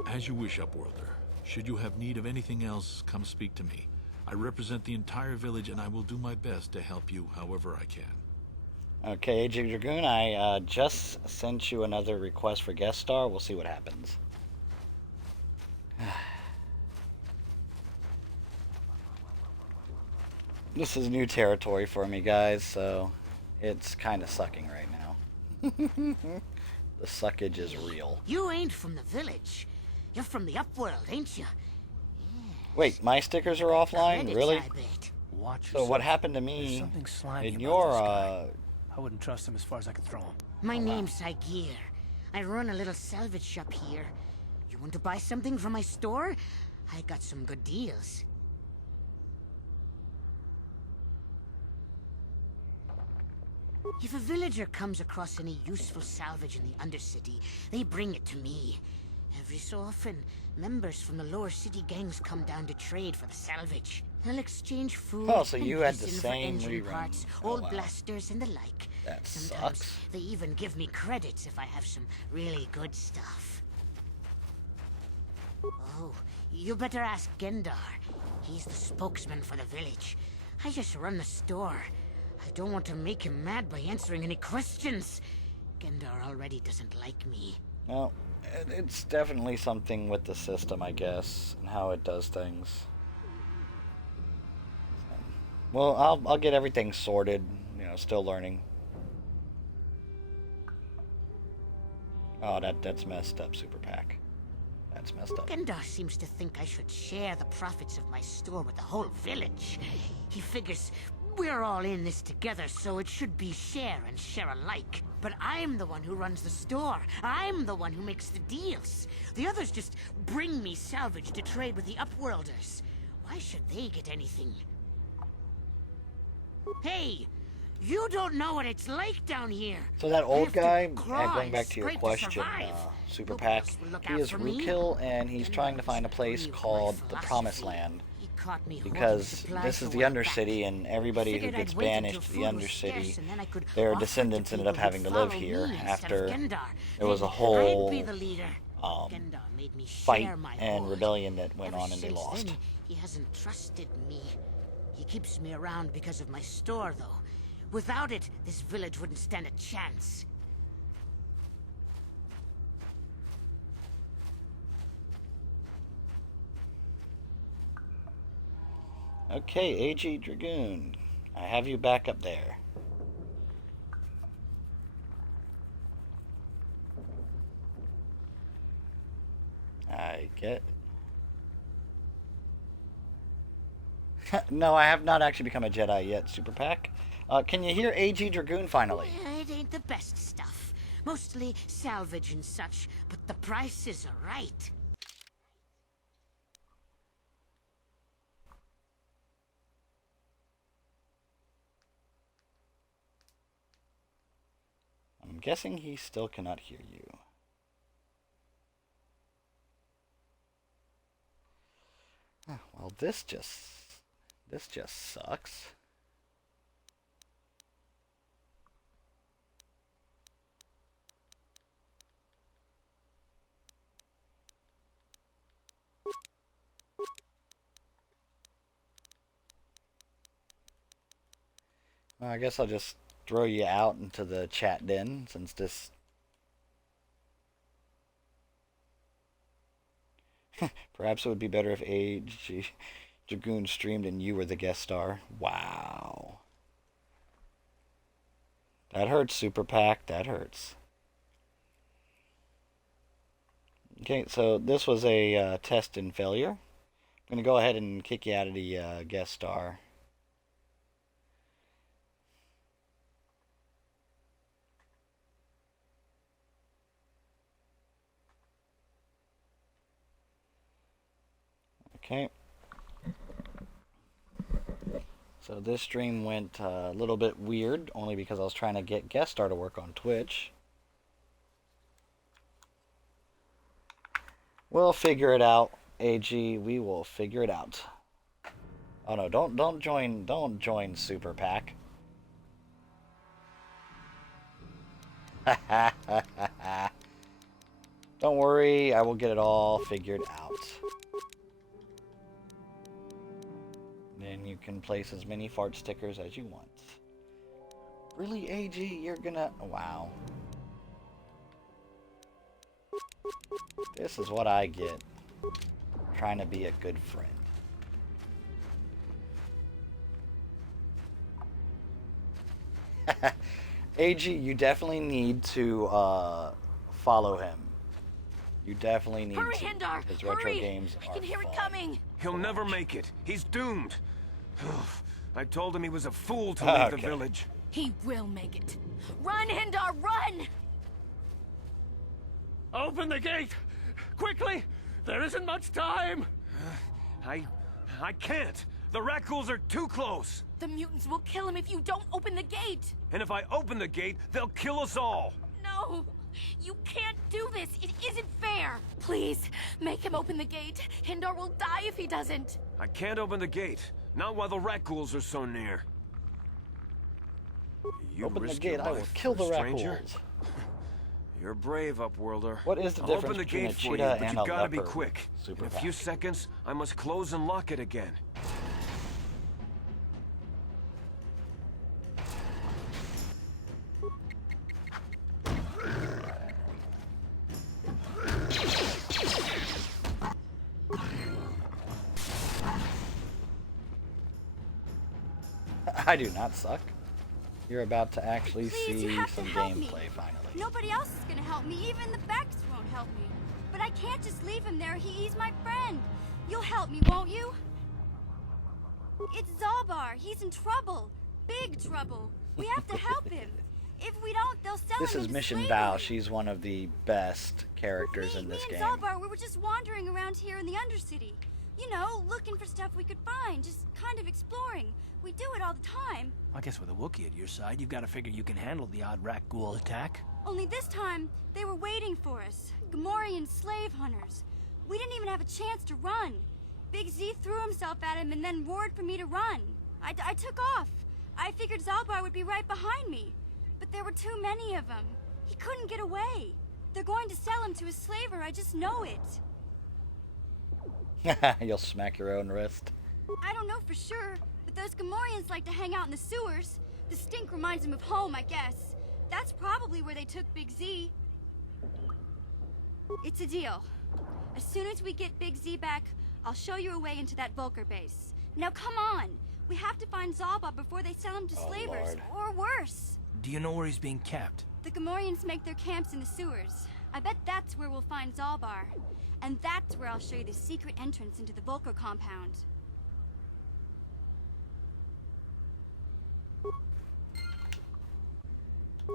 As you wish, Upworlder. Should you have need of anything else, come speak to me. I represent the entire village, and I will do my best to help you however I can. Okay, AJ Dragoon, I just sent you another request for guest star. We'll see what happens. This is new territory for me, guys, so it's kind of sucking right now. The suckage is real. You ain't from the village. You're from the Upworld, ain't you? Wait, my stickers are offline? Really? Watch So what happened to me something slimy in about your, this guy. I wouldn't trust him as far as I could throw him. My name's Sagir. I run a little salvage shop here. You want to buy something from my store? I got some good deals. If a villager comes across any useful salvage in the Undercity, they bring it to me. Every so often, members from the lower city gangs come down to trade for the salvage. They'll exchange food. Oh, so you had the medicine for same engine rerun. parts, Oh, old wow. blasters, and the like. That Sometimes sucks. they even give me credits if I have some really good stuff. Oh, you better ask Gendar. He's the spokesman for the village. I just run the store. I don't want to make him mad by answering any questions. Gendar already doesn't like me. Well, it's definitely something with the system, I guess, and how it does things. Well, I'll get everything sorted. You know, still learning. Oh, that's messed up, Super Pack. That's messed up. Gendar seems to think I should share the profits of my store with the whole village. He figures we're all in this together, so it should be share and share alike. But I'm the one who runs the store. I'm the one who makes the deals. The others just bring me salvage to trade with the Upworlders. Why should they get anything? Hey! You don't know what it's like down here. So that old guy, and claw going back and to your scrape to question, survive. Super Nobody Pack, else will look he out is for me. Rootkill, and he's trying to find a place called the Promised Land. Because this is the Undercity, and everybody who gets banished to the Undercity, their descendants ended up having to live here after there was a whole fight and rebellion that went on and they lost. He hasn't trusted me. He keeps me around because of my store, though. Without it, this village wouldn't stand a chance. Okay, AG Dragoon, I have you back up there. I get... No, I have not actually become a Jedi yet, Super Pack. Can you hear AG Dragoon finally? It ain't the best stuff. Mostly salvage and such, but the prices are right. I'm guessing he still cannot hear you. this just sucks. Well, I guess I'll just throw you out into the chat den since this. Perhaps it would be better if AG Dragoon streamed and you were the guest star. Wow. That hurts, Super Pack. That hurts. Okay, so this was a test and failure. I'm going to go ahead and kick you out of the guest star. Okay. So this stream went a little bit weird, only because I was trying to get guest star to work on Twitch. We'll figure it out, AG. We will figure it out. Oh no! Don't join Super Pack. Don't worry, I will get it all figured out. Then you can place as many fart stickers as you want. Really, AG? You're gonna... Wow. This is what I get. Trying to be a good friend. AG, you definitely need to follow him. You definitely need Hurry, to. Hindar! His retro Hurry! games I can hear fun. it coming! He'll never make it. He's doomed. I told him he was a fool to leave the village. He will make it. Run, Hindar, run! Open the gate! Quickly! There isn't much time! I can't! The Rakghouls are too close! The mutants will kill him if you don't open the gate! And if I open the gate, they'll kill us all! No! You can't do this! It isn't fair! Please, make him open the gate. Hindar will die if he doesn't. I can't open the gate. Not while the Rakghouls are so near. You Open the risk gate, your I will life kill for the a stranger? Rakghouls. You're brave, Upworlder. What is the I'll difference open the between gate a for you, cheetah but and you a gotta be leopard? quick. Super In a few fast. seconds, I must close and lock it again. I do not suck. You're about to actually Please, you see have to some help me. gameplay finally. Nobody else is gonna help me. Even the Beks won't help me. But I can't just leave him there. He's my friend. You'll help me, won't you? It's Zaalbar. He's in trouble. Big trouble. We have to help him. If we don't, they'll sell This him is into Mission slavery. Val. She's one of the best characters in this Me game. and Zaalbar, we were just wandering around here in the Undercity. You know, looking for stuff we could find, just kind of exploring. We do it all the time. I guess with a Wookiee at your side, you've got to figure you can handle the odd Rakghoul attack. Only this time, they were waiting for us. Gamorrean slave hunters. We didn't even have a chance to run. Big Z threw himself at him and then roared for me to run. I took off. I figured Zaalbar would be right behind me. But there were too many of them. He couldn't get away. They're going to sell him to a slaver, I just know it. You'll smack your own wrist. I don't know for sure, but those Gamorreans like to hang out in the sewers. The stink reminds them of home, I guess. That's probably where they took Big Z. It's a deal. As soon as we get Big Z back, I'll show you a way into that Vulkar base. Now come on! We have to find Zaalbar before they sell him to slavers, Lord. or worse. Do you know where he's being kept? The Gamorreans make their camps in the sewers. I bet that's where we'll find Zaalbar. And that's where I'll show you the secret entrance into the Vulkar compound.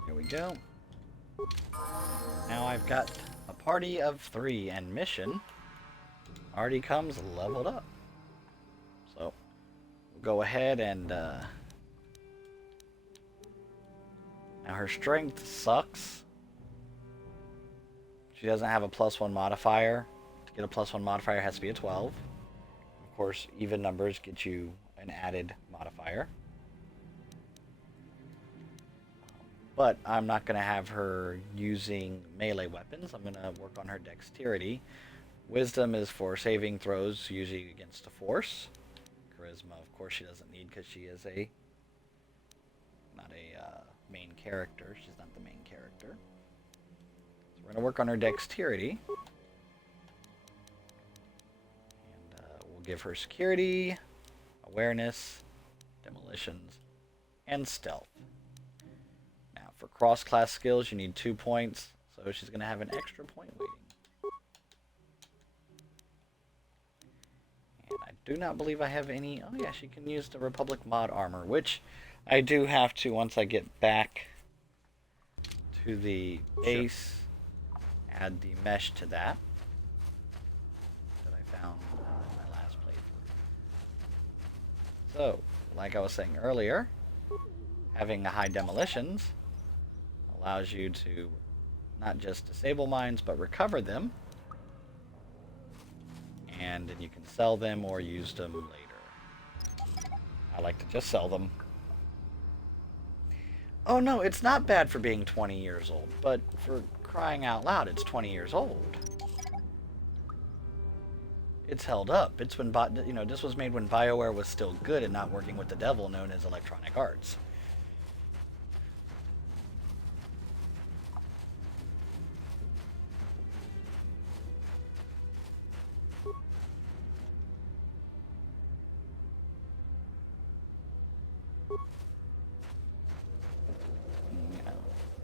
Here we go. Now I've got a party of 3 and mission already comes leveled up. So we'll go ahead and now her strength sucks. She doesn't have a +1 modifier. To get a +1 modifier it has to be a 12. Of course, even numbers get you an added modifier. But I'm not going to have her using melee weapons. I'm going to work on her dexterity. Wisdom is for saving throws, usually against a force. Charisma, of course, she doesn't need because she is not a main character. She's not the main character. So we're going to work on her dexterity. And we'll give her security, awareness, demolitions, and stealth. Now, for cross-class skills, you need 2 points, so she's going to have an extra point waiting. And I do not believe I have any... Oh, yeah, she can use the Republic mod armor, which I do have to, once I get back to the base, add the mesh to that I found in my last playthrough. So, like I was saying earlier, having high demolitions allows you to not just disable mines, but recover them. And then you can sell them or use them later. I like to just sell them. Oh no, it's not bad for being 20 years old, but for crying out loud, it's 20 years old. It's held up. It's when, this was made when BioWare was still good and not working with the devil known as Electronic Arts.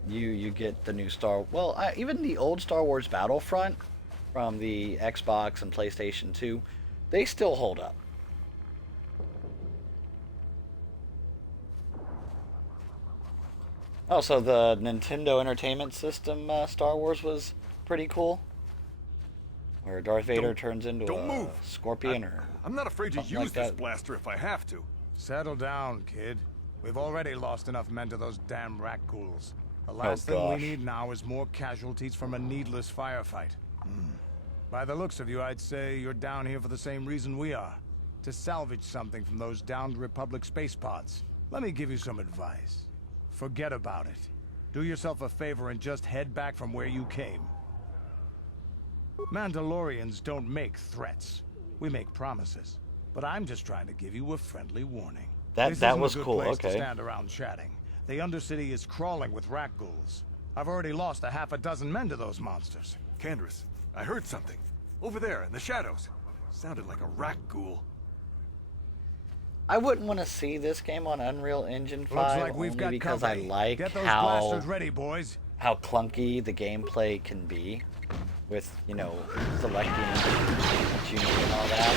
You get the new even the old Star Wars Battlefront from the Xbox and PlayStation 2, they still hold up. Also, the Nintendo Entertainment System Star Wars was pretty cool, where Darth Vader turns into a scorpion I'm not afraid to use like this that. blaster if I have to. Settle down, kid. We've already lost enough men to those damn Rakghouls. The last thing we need now is more casualties from a needless firefight. By the looks of you, I'd say you're down here for the same reason we are. To salvage something from those downed Republic space pods. Let me give you some advice. Forget about it. Do yourself a favor and just head back from where you came. Mandalorians don't make threats. We make promises. But I'm just trying to give you a friendly warning. That was cool, place okay. To stand around chatting. The Undercity is crawling with Rakghouls. I've already lost a half a dozen men to those monsters. Candace, I heard something. Over there, in the shadows. Sounded like a Rakghoul. I wouldn't want to see this game on Unreal Engine 5 Looks like we've only got because company. I like Get those blasters ready, boys. how clunky the gameplay can be with, selecting what you need and all that.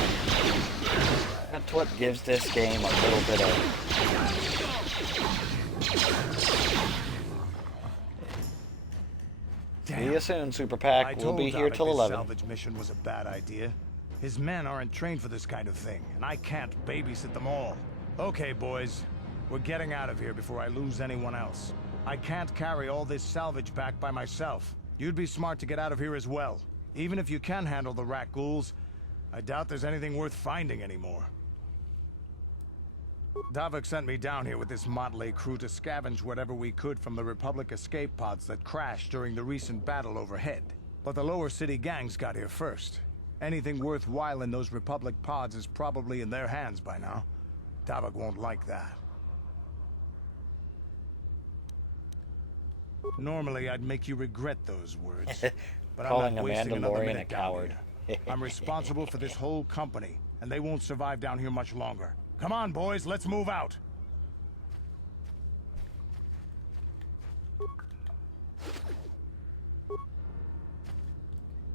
That's what gives this game a little bit of... See you soon, Super Pack. We'll be here till 11. This salvage mission was a bad idea. His men aren't trained for this kind of thing, and I can't babysit them all. Okay, boys. We're getting out of here before I lose anyone else. I can't carry all this salvage back by myself. You'd be smart to get out of here as well. Even if you can handle the Rakghouls, I doubt there's anything worth finding anymore. Davik sent me down here with this motley crew to scavenge whatever we could from the Republic escape pods that crashed during the recent battle overhead. But the lower city gangs got here first. Anything worthwhile in those Republic pods is probably in their hands by now. Davik won't like that. Normally, I'd make you regret those words. But I'm not wasting another minute down here. I'm responsible for this whole company, and they won't survive down here much longer. Come on, boys, let's move out.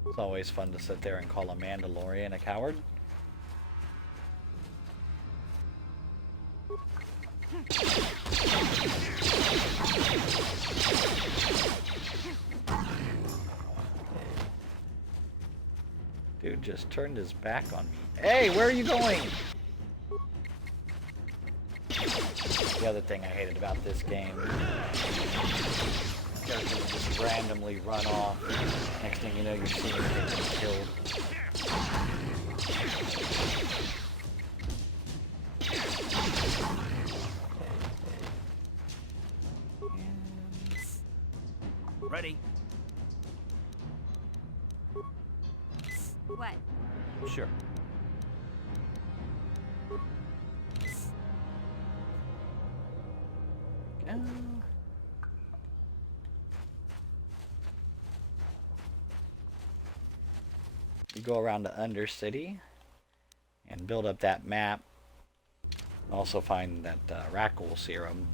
It's always fun to sit there and call a Mandalorian a coward. Dude just turned his back on me. Hey, where are you going? The other thing I hated about this game. Characters just randomly run off. Next thing you know, you're seeing them get killed. Ready? What? Sure. Go. You go around to Undercity and build up that map. Also find that Rakghoul serum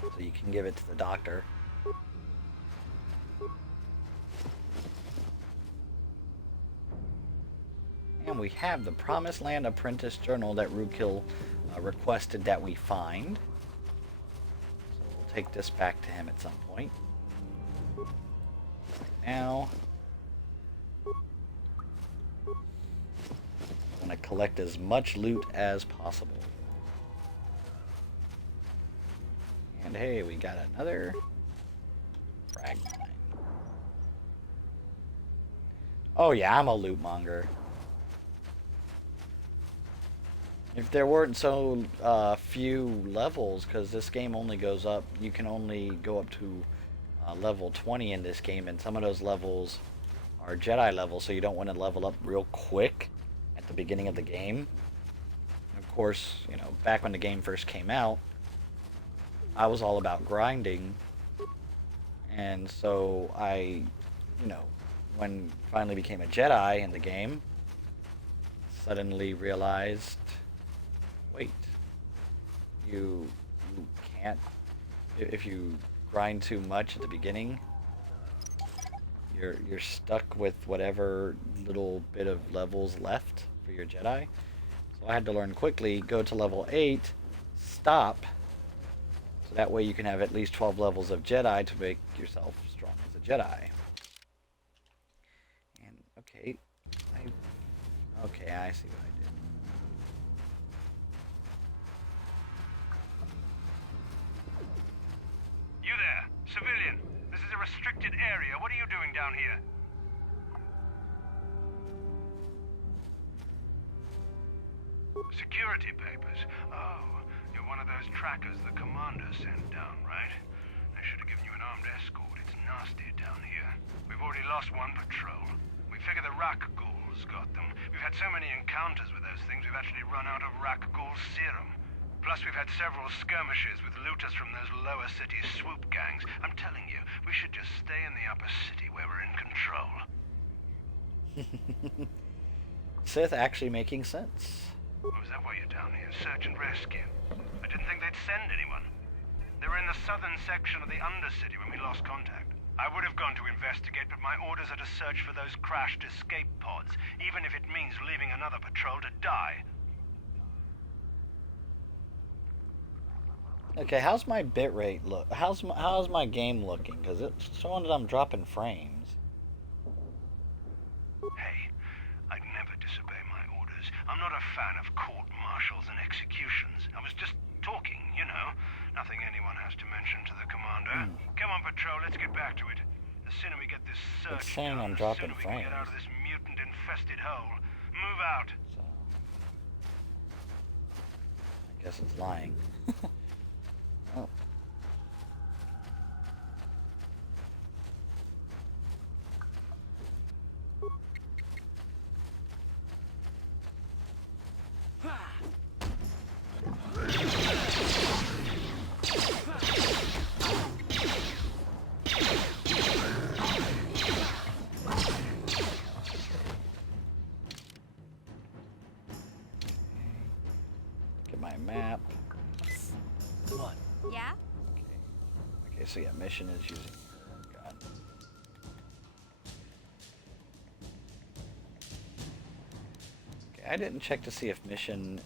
so you can give it to the doctor. And we have the Promised Land Apprentice Journal that Rakghoul requested that we find. So we'll take this back to him at some point. Right now, I want to collect as much loot as possible. And hey, we got another frag mine. Oh yeah, I'm a loot monger. If there weren't so few levels, because this game only goes up, you can only go up to level 20 in this game, and some of those levels are Jedi levels, so you don't want to level up real quick at the beginning of the game. And of course, you know, back when the game first came out, I was all about grinding, and so I, you know, when finally became a Jedi in the game, suddenly realized, wait, you can't, if you grind too much at the beginning, you're stuck with whatever little bit of levels left for your Jedi. So I had to learn quickly, go to level 8, stop, so that way you can have at least 12 levels of Jedi to make yourself strong as a Jedi. And okay, I see what I did. You there, civilian. This is a restricted area. What are you doing down here? Security papers. Oh, you're one of those trackers the commander sent down, right? They should have given you an armed escort. It's nasty down here. We've already lost one patrol. We figure the Rakghouls got them. We've had so many encounters with those things, we've actually run out of Rakghoul serum. Plus, we've had several skirmishes with looters from those lower city swoop gangs. I'm telling you, we should just stay in the upper city where we're in control. Sith actually making sense. Oh, is that why you're down here? Search and rescue? I didn't think they'd send anyone. They were in the southern section of the Undercity when we lost contact. I would have gone to investigate, but my orders are to search for those crashed escape pods, even if it means leaving another patrol to die. Okay, how's my bitrate look? How's my game looking? Because it's showing that I'm dropping frames. Hey, I'd never disobey my orders. I'm not a fan of court-martials and executions. I was just talking, you know. Nothing anyone has to mention to the commander. Come on, patrol, let's get back to it. The sooner we get this search It's saying done, I'm the dropping sooner we can get out of frames. this mutant-infested hole. Move out. So, I guess it's lying. Oh. Get my map. Come on. Yeah? Okay, so yeah, mission is using her gun. Okay, I didn't check to see if mission...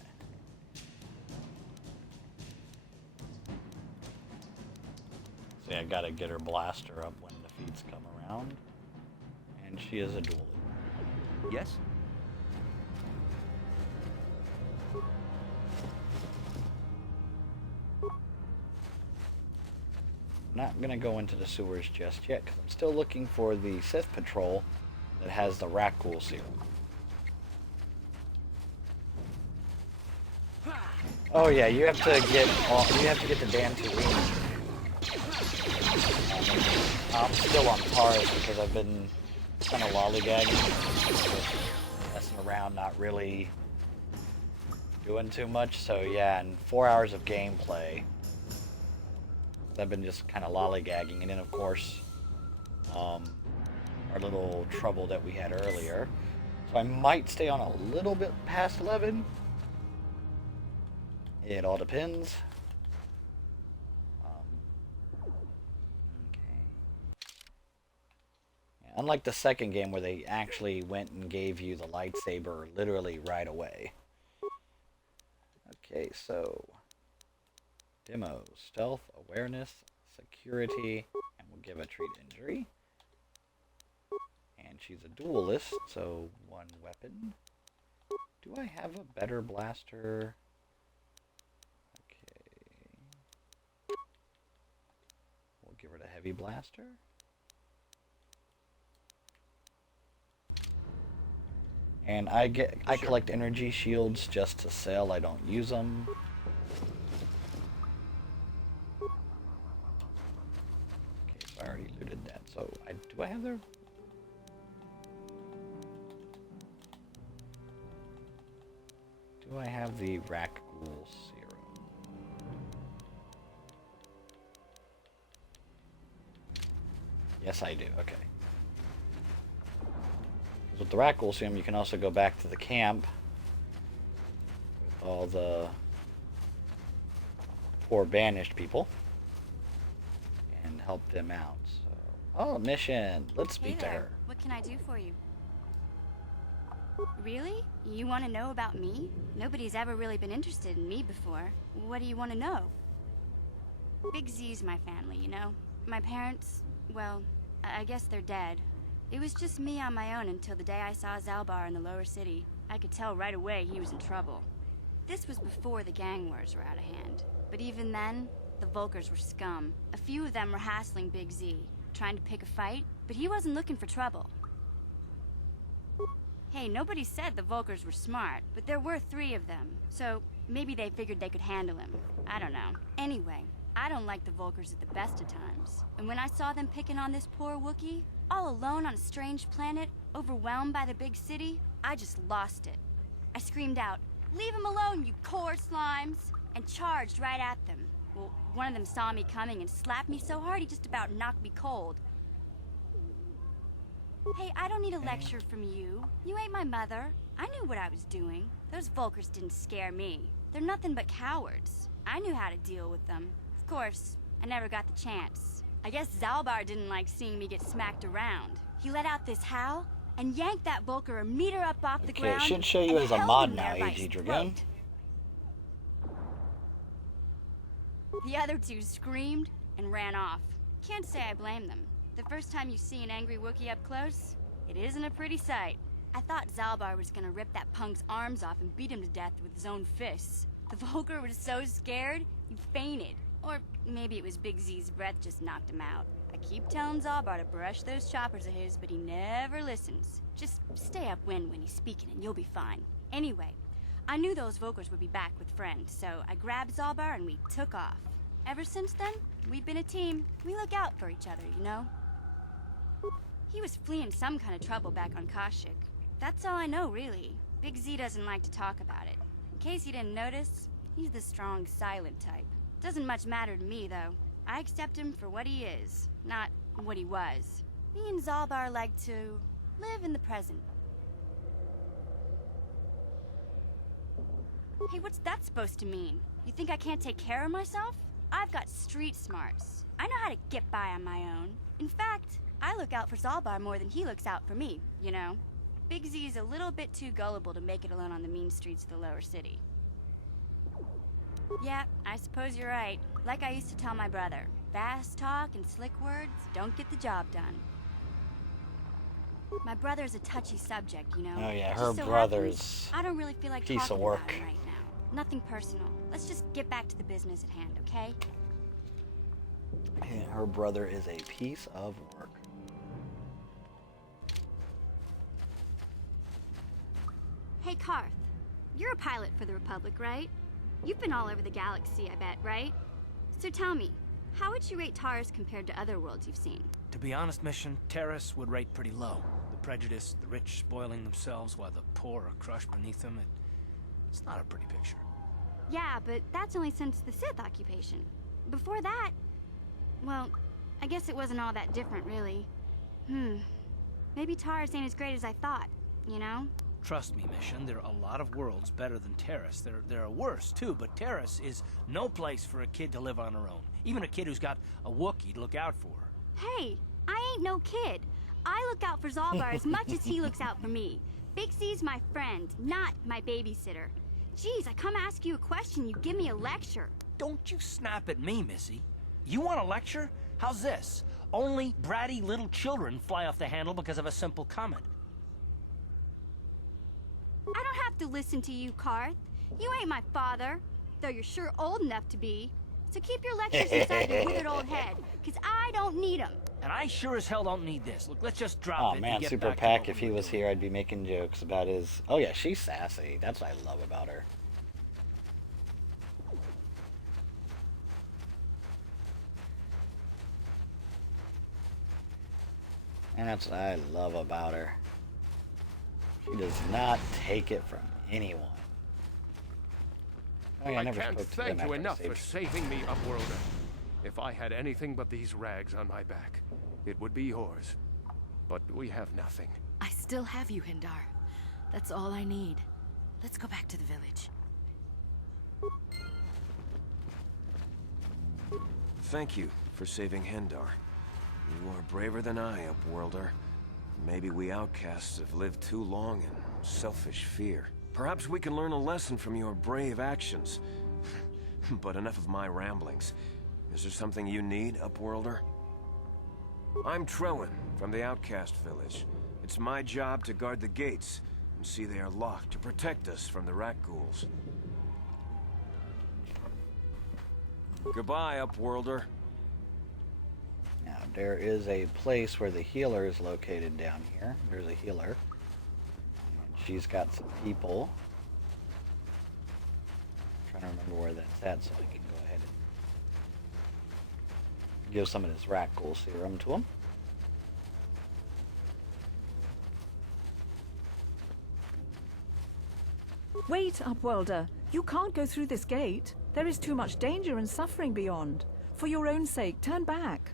See, I gotta get her blaster up when the feeds come around. And she is a dueling. Yes? Not gonna go into the sewers just yet, because I'm still looking for the Sith patrol that has the Rakghoul serum. Oh yeah, you have to get the damn Taris I'm still on Taris because I've been kind of lollygagging, messing around, not really doing too much. So yeah, in 4 hours of gameplay, I've been just kind of lollygagging, and then of course, our little trouble that we had earlier. So I might stay on a little bit past 11. It all depends. Okay. Yeah, unlike the second game where they actually went and gave you the lightsaber literally right away. Okay, so demo, stealth, awareness, security, and we'll give a treat injury. And she's a duelist, so one weapon. Do I have a better blaster? Okay. We'll give her the heavy blaster. And I collect energy shields just to sell. I don't use them. Okay, so I already looted that. So do I have their? Do I have the Rakghouls serum? Yes, I do. Okay. With the Rakghouls serum, you can also go back to the camp with all the poor banished people and help them out. So, oh, mission! Let's speak to her. What can I do for you? Really? You want to know about me? Nobody's ever really been interested in me before. What do you want to know? Big Z's my family, you know? My parents, well, I guess they're dead. It was just me on my own until the day I saw Zaalbar in the lower city. I could tell right away he was in trouble. This was before the gang wars were out of hand. But even then, the Vulkars were scum. A few of them were hassling Big Z, trying to pick a fight, but he wasn't looking for trouble. Hey, nobody said the Vulkars were smart, but there were 3 of them, so maybe they figured they could handle him. I don't know. Anyway, I don't like the Vulkars at the best of times. And when I saw them picking on this poor Wookie, all alone on a strange planet, overwhelmed by the big city, I just lost it. I screamed out, "Leave him alone, you core slimes!" and charged right at them. Well, one of them saw me coming and slapped me so hard he just about knocked me cold. Hey, I don't need a lecture from you. You ain't my mother. I knew what I was doing. Those Vulkars didn't scare me. They're nothing but cowards. I knew how to deal with them. Of course, I never got the chance. I guess Zaalbar didn't like seeing me get smacked around. He let out this howl and yanked that Vulkar a meter up off the ground. Okay, it should show you as a mod now, AG Dragoon. The other 2 screamed and ran off. Can't say I blame them. The first time you see an angry Wookiee up close, it isn't a pretty sight. I thought Zaalbar was gonna rip that punk's arms off and beat him to death with his own fists. The Vulkar was so scared, he fainted. Or maybe it was Big Z's breath just knocked him out. I keep telling Zaalbar to brush those choppers of his, but he never listens. Just stay upwind when he's speaking and you'll be fine. Anyway, I knew those Vulkars would be back with friends, so I grabbed Zaalbar and we took off. Ever since then, we've been a team. We look out for each other, you know? He was fleeing some kind of trouble back on Kashyyyk. That's all I know, really. Big Z doesn't like to talk about it. In case you didn't notice, he's the strong, silent type. Doesn't much matter to me, though. I accept him for what he is, not what he was. Me and Zaalbar like to live in the present. Hey, what's that supposed to mean? You think I can't take care of myself? I've got street smarts. I know how to get by on my own. In fact, I look out for Zaalbar more than he looks out for me, you know? Big Z's a little bit too gullible to make it alone on the mean streets of the lower city. Yeah, I suppose you're right. Like I used to tell my brother, fast talk and slick words don't get the job done. My brother's a touchy subject, you know? Oh yeah, her brother's I don't really feel like piece talking of work. about him right now. Nothing personal. Let's just get back to the business at hand, okay? Yeah, her brother is a piece of work. Hey, Karth. You're a pilot for the Republic, right? You've been all over the galaxy, I bet, right? So tell me, How would you rate Taris compared to other worlds you've seen? To be honest, Mission, Taris would rate pretty low. The prejudice, the rich spoiling themselves while the poor are crushed beneath them, it's not a pretty picture. Yeah, but that's only since the Sith occupation. Before that, well, I guess it wasn't all that different, really. Maybe Taris ain't as great as I thought, you know? Trust me, Mission, there are a lot of worlds better than Taris. There are worse, too, but Taris is no place for a kid to live on her own. Even a kid who's got a Wookie to look out for her. Hey, I ain't no kid. I look out for Zaalbar as much as he looks out for me. Big C's my friend, not my babysitter. Jeez, I come ask you a question, you give me a lecture. Don't you snap at me, Missy. You want a lecture? How's this? Only bratty little children fly off the handle because of a simple comment. I don't have to listen to you, Karth. You ain't my father, though you're sure old enough to be. So keep your lectures inside your withered old head, because I don't need them. And I sure as hell don't need this. Look, let's just drop it. Oh man, Super Pack, if he was here, I'd be making jokes about his... Oh yeah, she's sassy. That's what I love about her. And that's what I love about her. She does not take it from anyone. Oh, yeah, I never can't spoke to thank them you after enough I for saved saving me, Upworlder. If I had anything but these rags on my back, it would be yours. But we have nothing. I still have you, Hindar. That's all I need. Let's go back to the village. Thank you for saving Hindar. You are braver than I, Upworlder. Maybe we outcasts have lived too long in selfish fear. Perhaps we can learn a lesson from your brave actions. But enough of my ramblings. Is there something you need, Upworlder? I'm Trellin, from the Outcast Village. It's my job to guard the gates, and see they are locked to protect us from the Rakghouls. Goodbye, Upworlder. Now, there is a place where the healer is located down here. There's a healer. And she's got some people. I'm trying to remember where that's at so I can go ahead and give some of this Rancor serum to him. Wait, Upworlder. You can't go through this gate. There is too much danger and suffering beyond. For your own sake, turn back.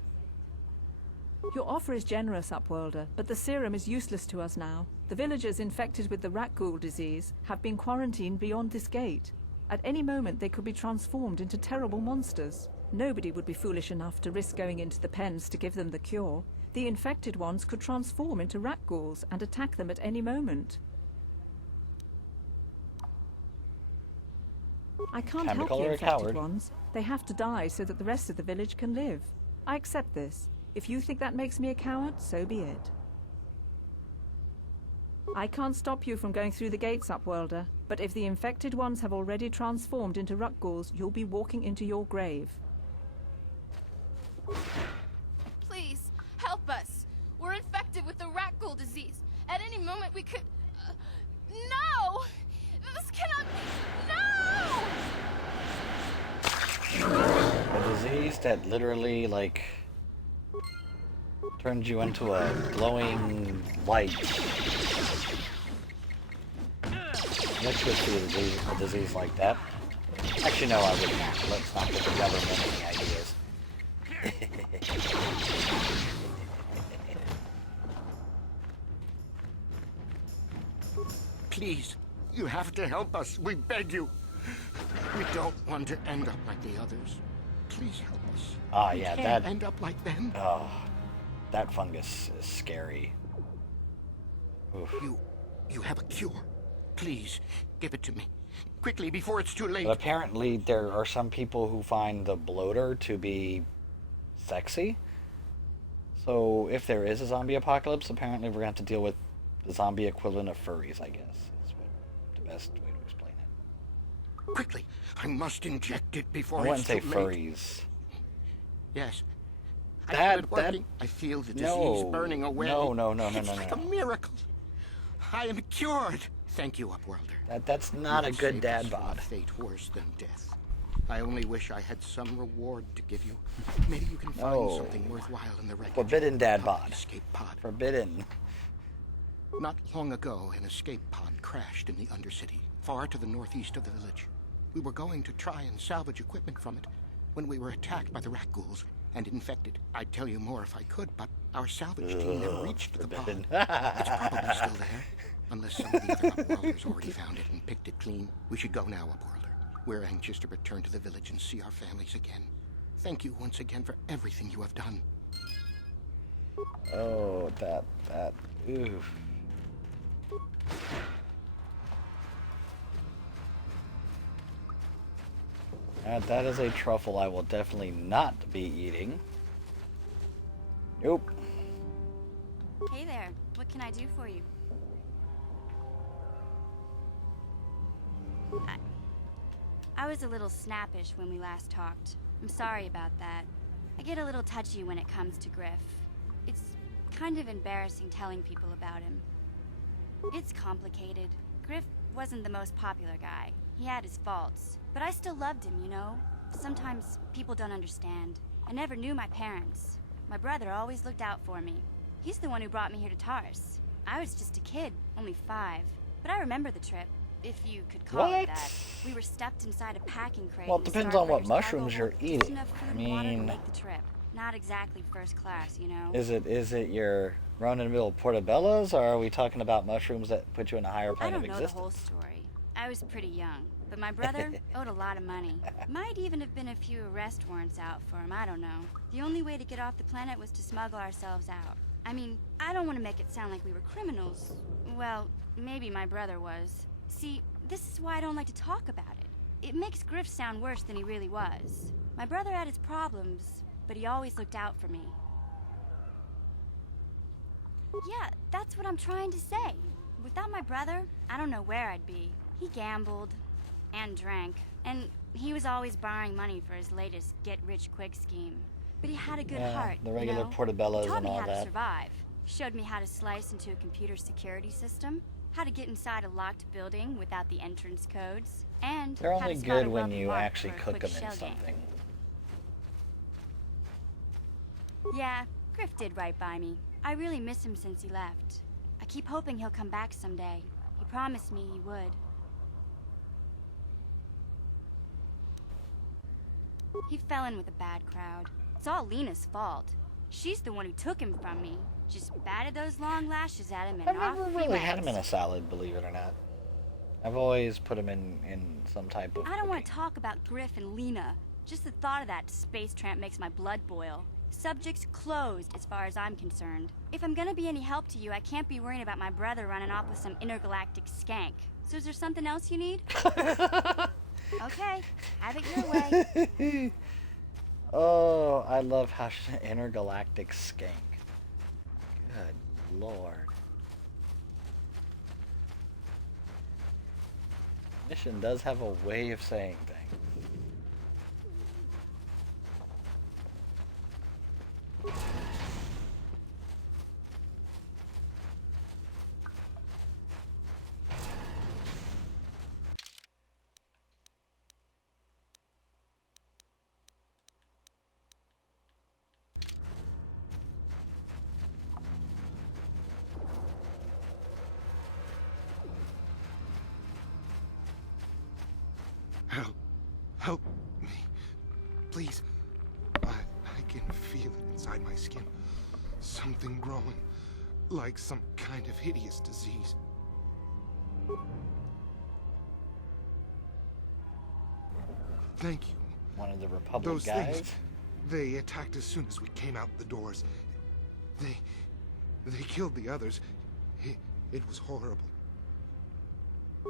Your offer is generous, Upworlder, but the serum is useless to us now. The villagers infected with the Rakghoul disease have been quarantined beyond this gate. At any moment, they could be transformed into terrible monsters. Nobody would be foolish enough to risk going into the pens to give them the cure. The infected ones could transform into Rakghouls and attack them at any moment. I can't help the infected ones. They have to die so that the rest of the village can live. I accept this. If you think that makes me a coward, so be it. I can't stop you from going through the gates, Upworlder, but if the infected ones have already transformed into Rakghouls, you'll be walking into your grave. Please, help us. We're infected with the Rakghoul disease. At any moment we could... No! This cannot be... No! A disease that literally, like, turns you into a glowing light. Let's go through a disease like that. Actually, no, I would not. Let's not give the government any ideas. Please, you have to help us. We beg you. We don't want to end up like the others. Please help us. Ah, We yeah, can't that... end up like them. Oh, that fungus is scary. Oof. You have a cure. Please, give it to me. Quickly, before it's too late. But apparently, there are some people who find the bloater to be sexy. So, if there is a zombie apocalypse, apparently we're going to have to deal with the zombie equivalent of furries, I guess. Is what the best way to explain it. Quickly, I must inject it before I it's wouldn't say too late. furries. Yes. I feel it working. I feel the disease burning away. No. It's like a miracle. I am cured. Thank you, Upworlder. That's not a You good saved dad us from a bod. fate worse than death. I only wish I had some reward to give you. Maybe you can find something worthwhile in the wreckage. Forbidden dad bod. Escape pod. Forbidden. Not long ago, an escape pod crashed in the Undercity, far to the northeast of the village. We were going to try and salvage equipment from it when we were attacked by the Rakghouls and infected. I'd tell you more if I could, but our salvage team never reached the pod. It's probably still there, unless some of the other Upworlders already found it and picked it clean. We should go now, Upworlder. We're anxious to return to the village and see our families again. Thank you once again for everything you have done. Oh, that, oof. That is a truffle I will definitely not be eating. Nope. Hey there, what can I do for you? I was a little snappish when we last talked. I'm sorry about that. I get a little touchy when it comes to Griff. It's kind of embarrassing telling people about him. It's complicated. Griff wasn't the most popular guy. He had his faults. But I still loved him, you know? Sometimes people don't understand. I never knew my parents. My brother always looked out for me. He's the one who brought me here to Taris. I was just a kid, only 5. But I remember the trip, if you could call it that. We were stuffed inside a packing crate. Well, it depends on what mushrooms you're eating. I mean, make the trip. Not exactly first class, you know? Is it your run-in-the-mill portobellas, or are we talking about mushrooms that put you in a higher plane of existence? I don't know the whole story. I was pretty young, but my brother owed a lot of money. Might even have been a few arrest warrants out for him, I don't know. The only way to get off the planet was to smuggle ourselves out. I mean, I don't want to make it sound like we were criminals. Well, maybe my brother was. See, this is why I don't like to talk about it. It makes Griff sound worse than he really was. My brother had his problems, but he always looked out for me. Yeah, that's what I'm trying to say. Without my brother, I don't know where I'd be. He gambled and drank, and he was always borrowing money for his latest get-rich-quick scheme. But he had a good heart, the regular you know? portobellas He taught and me all how to that. survive. Showed me how to slice into a computer security system, how to get inside a locked building without the entrance codes, and They're how only to spot good a when wealthy you mark actually for a cook quick them in shell game. something. Yeah, Griff did right by me. I really miss him since he left. I keep hoping he'll come back someday. He promised me he would. He fell in with a bad crowd. It's all Lena's fault. She's the one who took him from me. Just batted those long lashes at him and I've off never he really went. had him in a salad, believe it or not. I've always put him in some type of I don't want to talk about Griff and Lena. Just the thought of that space tramp makes my blood boil. Subject's closed as far as I'm concerned. If I'm gonna be any help to you, I can't be worrying about my brother running off with some intergalactic skank. So is there something else you need? Okay, have it your way. Oh, I love how intergalactic skank. Good lord. Mission does have a way of saying things. Help me. Please. I can feel it inside my skin. Something growing. Like some kind of hideous disease. Thank you. One of the Republic Those guys? things, they attacked as soon as we came out the doors. They killed the others. It was horrible.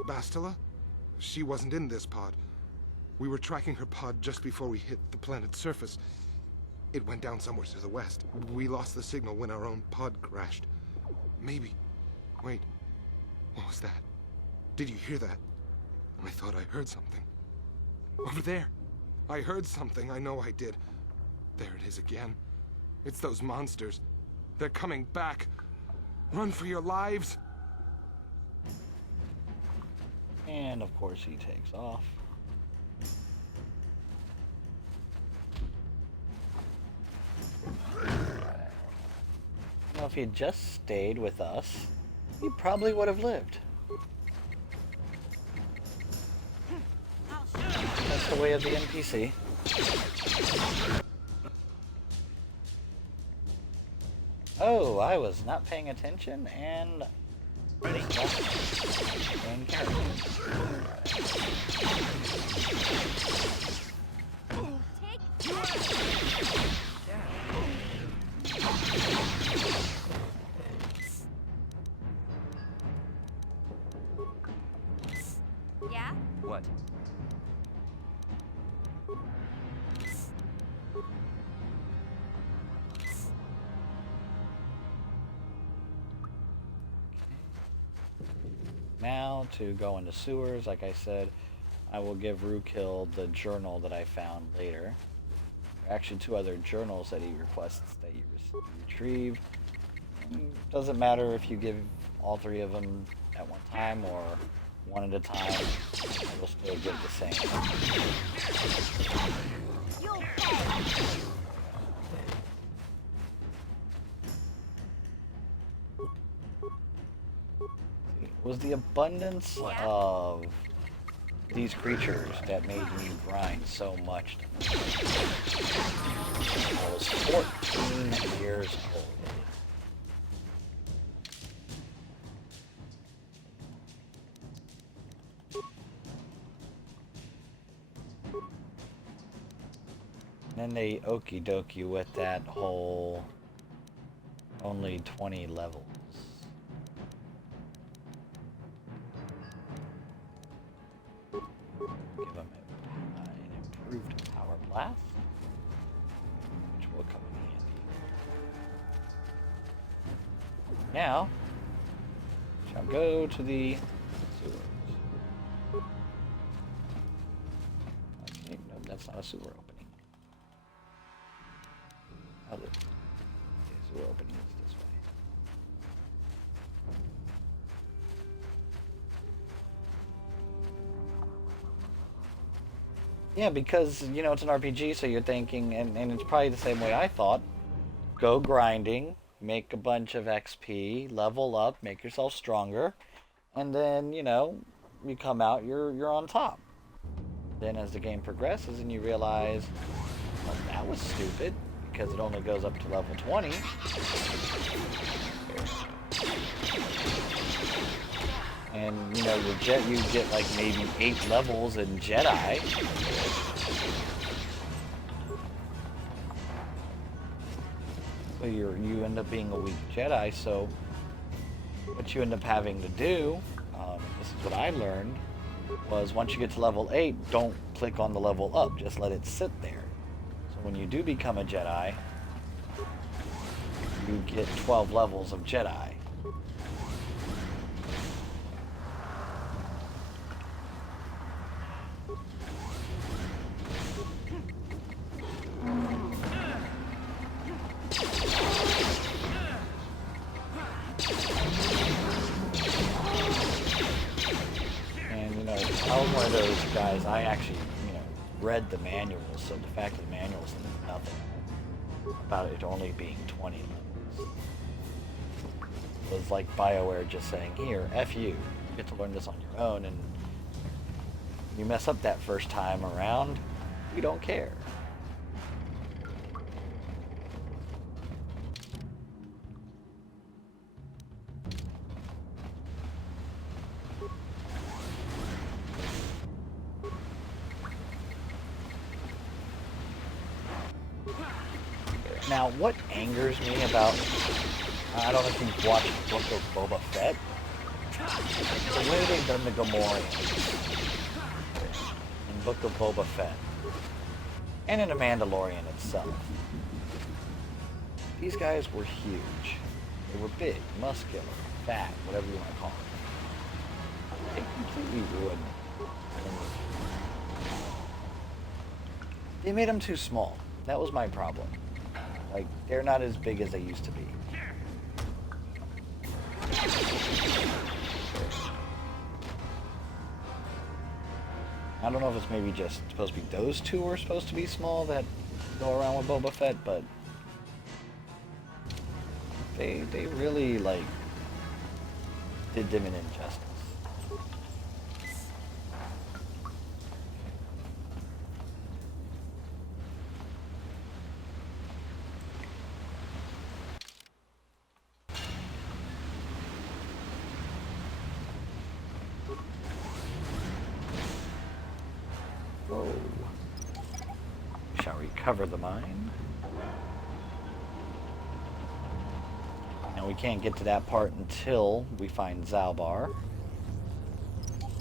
Bastilla? She wasn't in this pod. We were tracking her pod just before we hit the planet's surface. It went down somewhere to the west. We lost the signal when our own pod crashed. Maybe. Wait. What was that? Did you hear that? I thought I heard something. Over there. I heard something. I know I did. There it is again. It's those monsters. They're coming back. Run for your lives. And of course he takes off. know, if he had just stayed with us, he probably would have lived. That's the way of the NPC. Oh, I was not paying attention and... Main character. Yeah? What? Now, to go into sewers, like I said, I will give Rakghouls the journal that I found later. There are actually 2 other journals that he requests that you retrieve. Doesn't matter if you give all 3 of them at one time or one at a time, you'll still get the same. It was the abundance of these creatures that made me grind so much. I was 14 years old. And then they okie dokie with that whole only 20 levels. Give them an improved power blast, which will come in handy. Now, shall go to the sewers. Okay, no, that's not a sewer opening. Other sewer opening is this way. Yeah, because, you know, it's an RPG, so you're thinking, and it's probably the same way I thought, go grinding, make a bunch of XP, level up, make yourself stronger, and then, you know, you come out, you're on top. Then as the game progresses and you realize, well, that was stupid, because it only goes up to level 20. And, you know, you get like maybe 8 levels in Jedi. So you end up being a weak Jedi, so what you end up having to do, this is what I learned, was once you get to level 8, don't click on the level up, just let it sit there. So when you do become a Jedi, you get 12 levels of Jedi. I was one of those guys, I actually, you know, read the manuals, so the fact that the manuals said nothing about it only being 20 levels. It was like BioWare just saying, here, F you get to learn this on your own, and you mess up that first time around, we don't care. Now, what angers me about, I don't know if you've watched Book of Boba Fett, the way they've done the Gamorreans in Book of Boba Fett, and in The Mandalorian itself. These guys were huge. They were big, muscular, fat, whatever you want to call them. They completely ruined them. They made them too small. That was my problem. Like, they're not as big as they used to be. I don't know if it's maybe just supposed to be those two are supposed to be small that go around with Boba Fett, but They really, like, did them an injustice. Whoa. Shall recover the mine. And we can't get to that part until we find Zaalbar.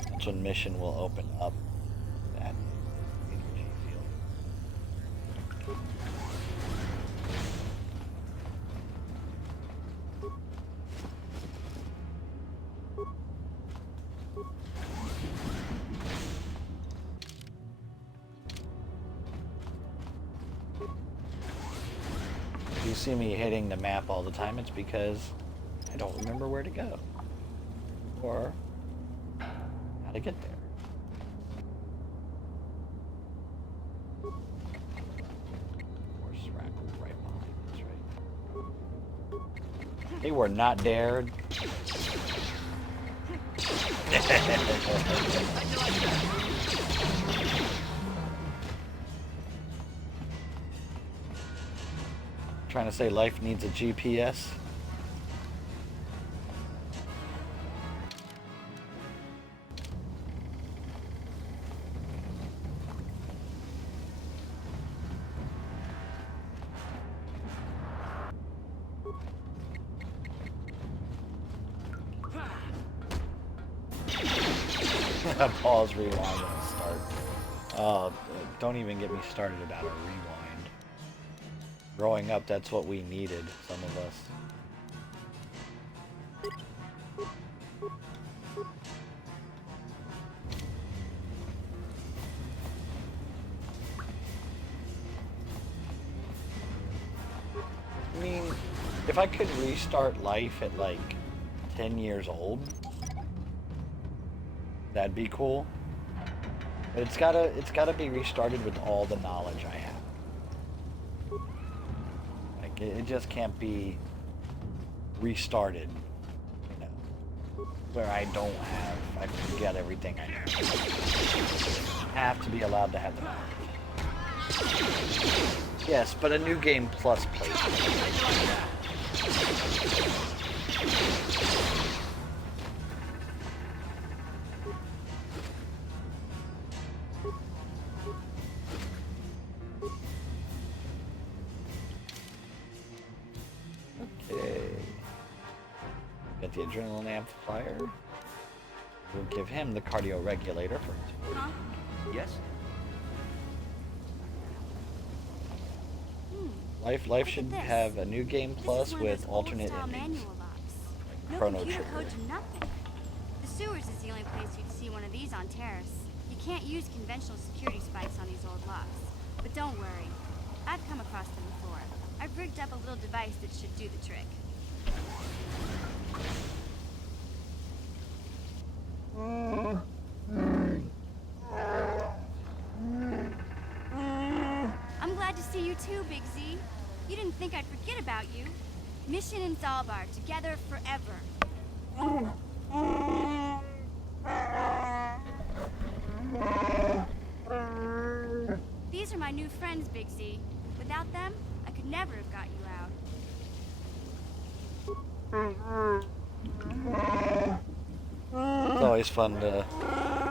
That's when mission will open up that energy field. If you see me hitting the map all the time, it's because I don't remember where to go or how to get there. Of course, Rakghouls right behind us, right? They were not dared. Trying to say life needs a GPS. Pause, rewind, and start. Oh, don't even get me started about a rewind. Growing up, that's what we needed, some of us. I mean, if I could restart life at like 10 years old, that'd be cool. But it's gotta be restarted with all the knowledge I have. Like it just can't be restarted, you know, where I forget everything I know. I have to be allowed to have the knowledge. Yes, but a new game plus playthrough. Got the adrenaline amplifier. We'll give him the cardio regulator for his work. Huh? Yes? Life should have a new game plus with alternate endings. No Chrono computer Trigger. codes or nothing. The sewers is the only place you'd see one of these on Taris. You can't use conventional security spikes on these old locks. But don't worry. I've come across them before. I've rigged up a little device that should do the trick. I'm glad to see you too, Big Z. You didn't think I'd forget about you. Mission in Zaalbar, together forever. These are my new friends, Big Z. Without them, I could never have got you out. It's always fun to...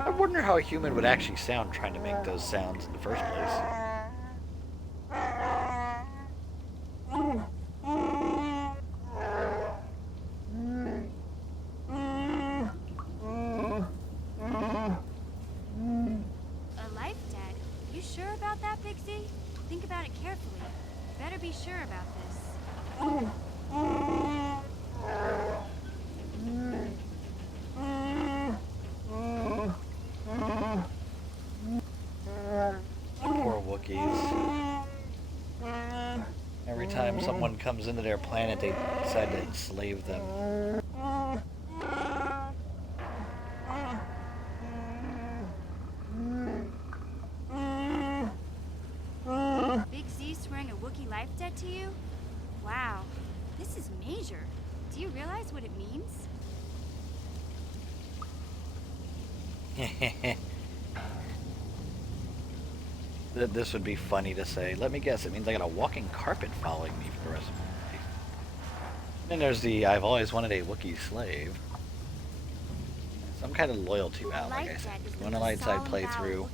I wonder how a human would actually sound trying to make those sounds in the first place. A life debt? You sure about that, Big Z? Think about it carefully. Better be sure about this. Poor Wookiees. Every time someone comes into their planet, they decide to enslave them. Big Z swearing a Wookiee life debt to you? Wow. This is major. Do you realize what it means? This would be funny to say. Let me guess, it means I got a walking carpet following me for the rest of my life. Then there's the I've always wanted a Wookiee slave. Some kind of loyalty vow, like I said. When a light side playthrough,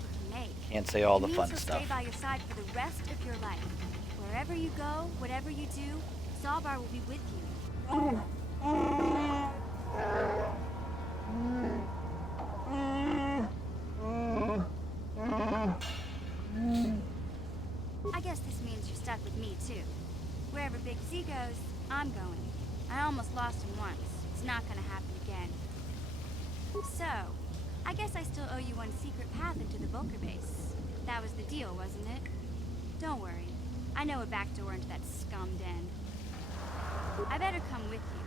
can't say all the fun stuff. Stay by your side for the rest of your life. Wherever you go, whatever you do, Zaalbar will be with you. I guess this means you're stuck with me too. Wherever Big Z goes, I'm going. I almost lost him once. It's not gonna happen again. So, I guess I still owe you one secret path into the Vulkar base. That was the deal, wasn't it? Don't worry. I know a back door into that scum den. I better come with you.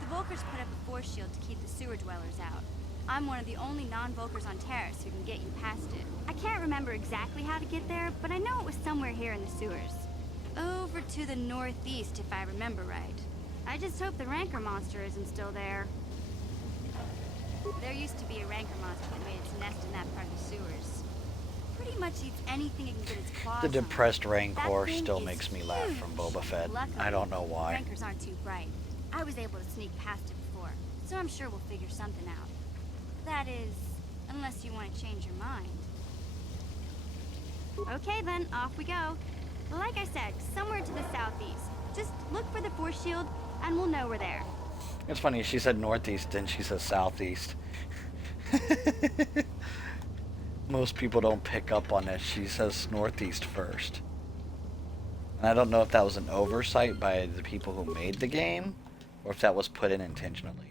The Vulkars put up a force shield to keep the sewer dwellers out. I'm one of the only non-Vulkars on Taris who can get you past it. I can't remember exactly how to get there, but I know it was somewhere here in the sewers. Over to the northeast, if I remember right. I just hope the Rancor monster isn't still there. There used to be a Rancor monster that made its nest in that part of the sewers. Pretty much eats anything it can get its claws The on. depressed Rancor That thing still is makes me laugh from Boba Fett. Luckily, I don't know why. Rancors aren't too bright. I was able to sneak past it before, so I'm sure we'll figure something out. That is, unless you want to change your mind. Okay then, off we go. But like I said, somewhere to the southeast. Just look for the force shield, and we'll know we're there. It's funny, she said northeast, then she says southeast. Most people don't pick up on this. She says northeast first. And I don't know if that was an oversight by the people who made the game, or if that was put in intentionally.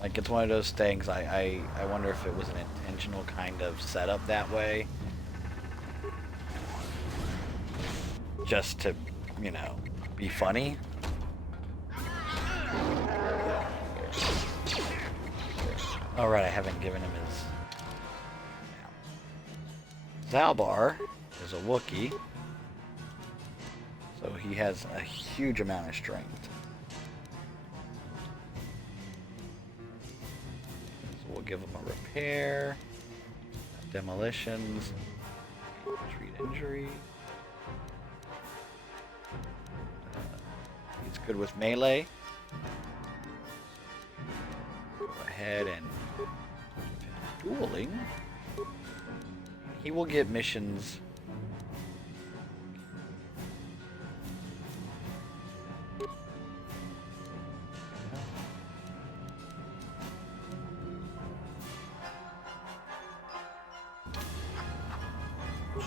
Like, it's one of those things, I wonder if it was an intentional kind of setup that way. Just to, you know, be funny. Alright, I haven't given him his... Zaalbar is a Wookiee. So he has a huge amount of strength. So we'll give him a repair, demolitions, treat injury. He's good with melee. Go ahead and dueling. He will get missions.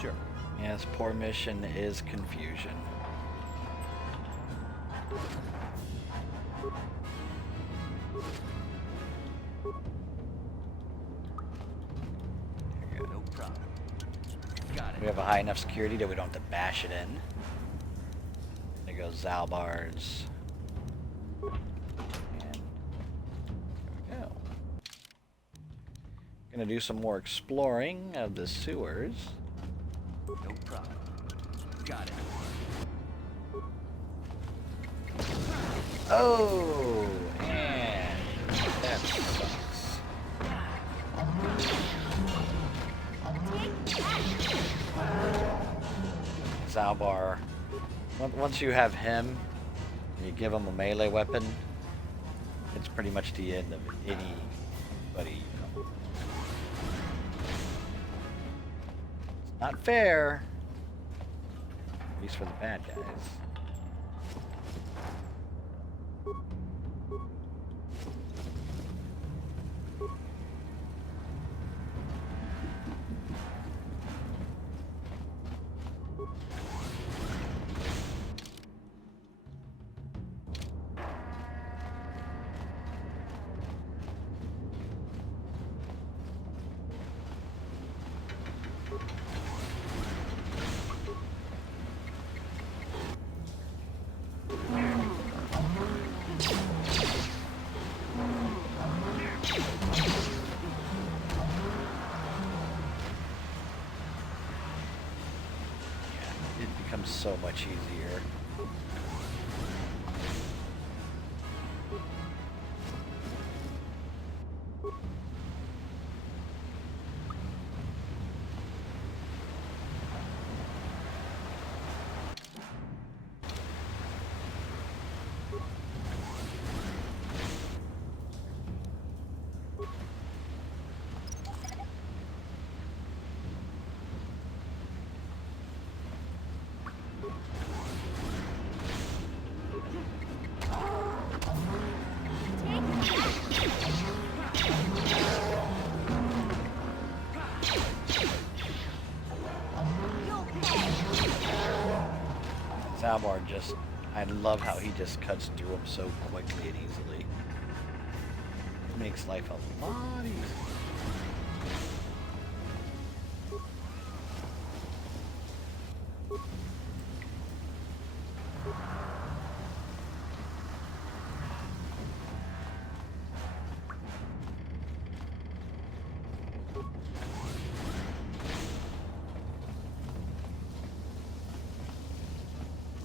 Sure. Yes, poor mission is confusion. No problem. Got it. We have a high enough security that we don't have to bash it in. There goes Zaalbar's. And there we go. Gonna do some more exploring of the sewers. No problem. Got it. Oh, and that sucks. Zaalbar. Once you have him, and you give him a melee weapon, it's pretty much the end of anybody you come with. It's not fair, at least for the bad guys. it becomes so much easier. Zaalbar just, I love how he just cuts through them so quickly and easily. Makes life a lot easier.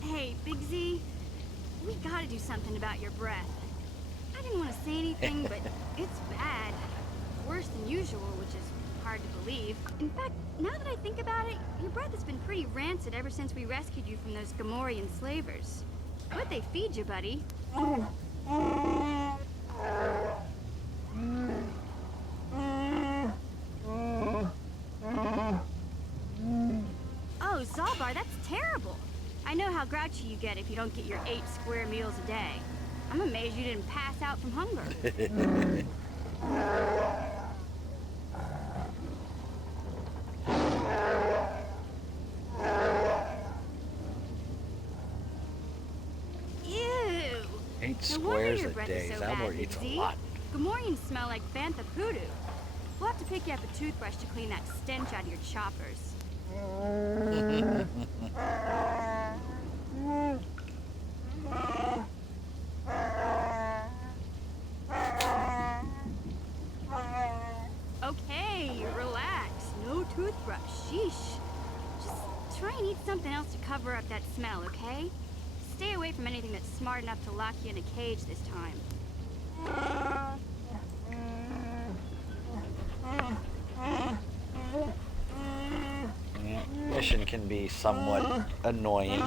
Hey, Big Z, we gotta do something about your breath. I didn't want to say anything, but it's bad. Worse than usual, which is hard to believe. In fact, now that I think about it, your breath has been pretty rancid ever since we rescued you from those Gamorrean slavers. What'd they feed you, buddy? Oh, Zaalbar, that's terrible. I know how grouchy you get if you don't get your 8 square meals a day. I'm amazed you didn't pass out from hunger. Ew. 8 squares a day. Zaalbar eats a lot. Gamorreans smell like Bantha poodoo. We'll have to pick you up a toothbrush to clean that stench out of your choppers. Okay, relax. No toothbrush. Sheesh. Just try and eat something else to cover up that smell, okay? Stay away from anything that's smart enough to lock you in a cage this time. Yeah, mission can be somewhat annoying.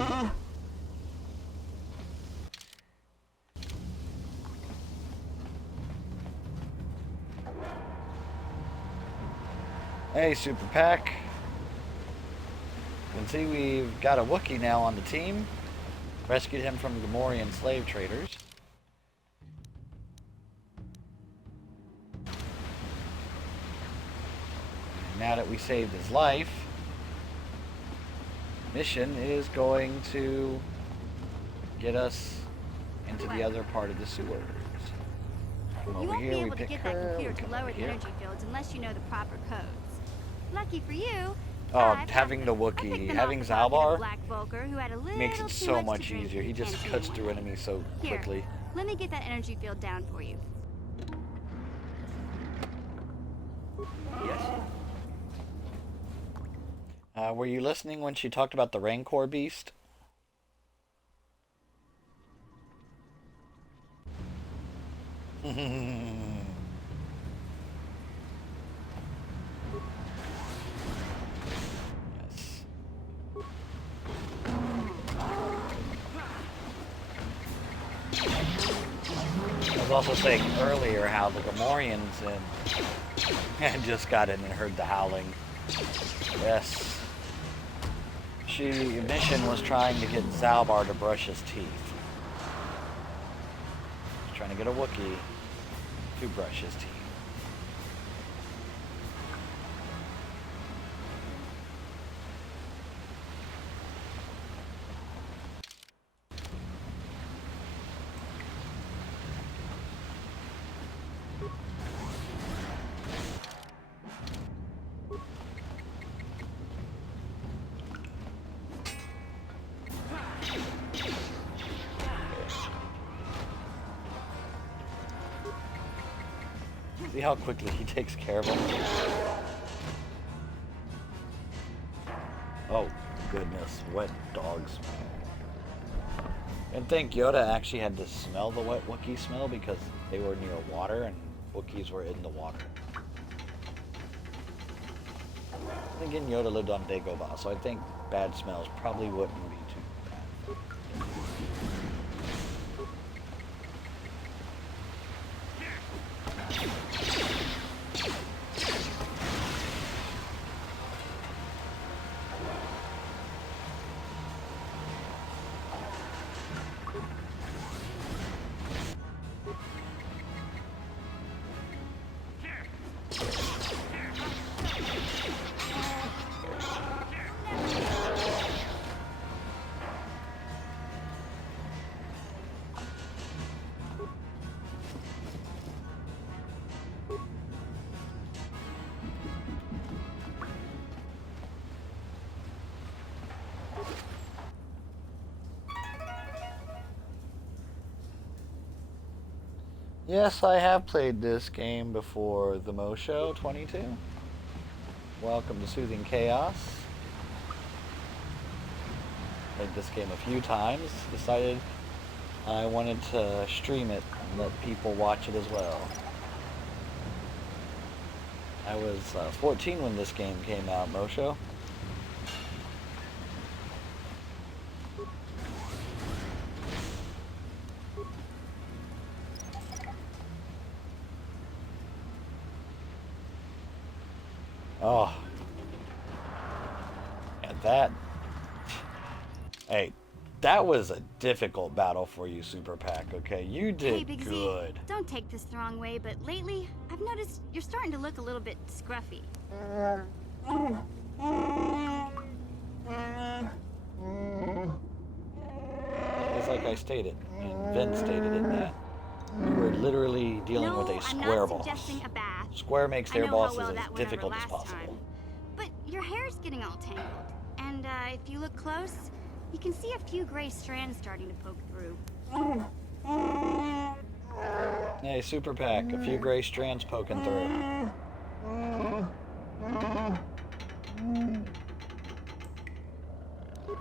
Hey, Super Pack. You can see we've got a Wookie now on the team. Rescued him from Gamorrean slave traders. Now that we saved his life, mission is going to get us into the other part of the sewers. Come You over won't here, be we able to pick get that her, computer we to come lower over the here. energy fields unless you know the proper codes. Lucky for you, Oh, having the Wookie, having Zaalbar Black Vulkar, who had a little makes it too so much much to drink easier. in He the just canteen cuts one through day. enemies so Here, quickly. let me get that energy field down for you. Yes. Were you listening when she talked about the Rancor beast? I was also saying earlier how the Gamorreans and just got in and heard the howling. Yes. Mission was trying to get Zaalbar to brush his teeth. He's trying to get a Wookie to brush his teeth. See how quickly he takes care of him? Oh, goodness, wet dog smell. And think Yoda actually had to smell the wet Wookiee smell because they were near water and Wookiees were in the water. Again, Yoda lived on Dagobah, so I think bad smells probably wouldn't be too bad. Yes, I have played this game before, the Mo Show 22. Welcome to Soothing Chaos. Played this game a few times. Decided I wanted to stream it and let people watch it as well. I was 14 when this game came out, Mo Show. Oh. And that... Hey, that was a difficult battle for you, Super Pack, okay? You did Hey, Big good. Z, don't take this the wrong way, but lately, I've noticed you're starting to look a little bit scruffy. It's like I stated, and Vin stated in that. You were literally dealing with a square boss. Suggesting a bath. Square makes their I know how bosses well as that went difficult over as last possible. time. But your hair's getting all tangled. And if you look close, you can see a few gray strands starting to poke through. Hey, Super Pack, a few gray strands poking through.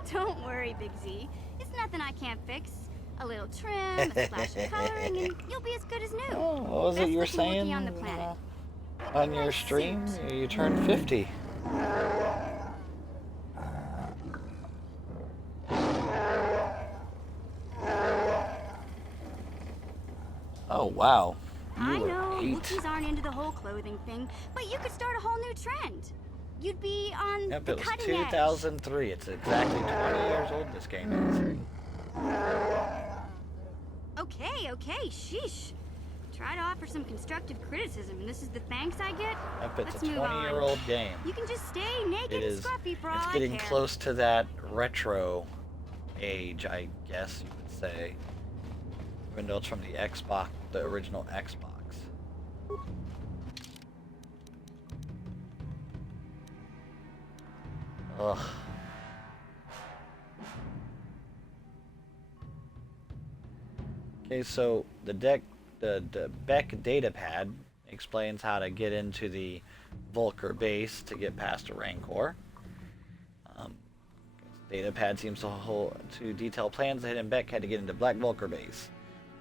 Don't worry, Big Z. It's nothing I can't fix. A little trim, a splash of coloring, and you'll be as good as new. Oh, what was it you were Best looking saying Wookiee on the planet. on your stream? You turned 50. Oh, wow. I know, Wookiees aren't into the whole clothing thing, but you could start a whole new trend. You'd be on Yep, the it was cutting edge. 2003. It's exactly 20 years old this game is. Okay, sheesh. Try to offer some constructive criticism, and this is the thanks I get? Yep, it's Let's a move on. 20-year-old game. You can just stay naked It and is. scruffy for all It's I getting care. close to that retro age, I guess you would say. Even though it's from the Xbox, the original Xbox. Ugh. Okay, so the Beck datapad explains how to get into the Vulkar base to get past a Rancor. Datapad seems to detail plans that Hidden Bek had to get into Black Vulkar base.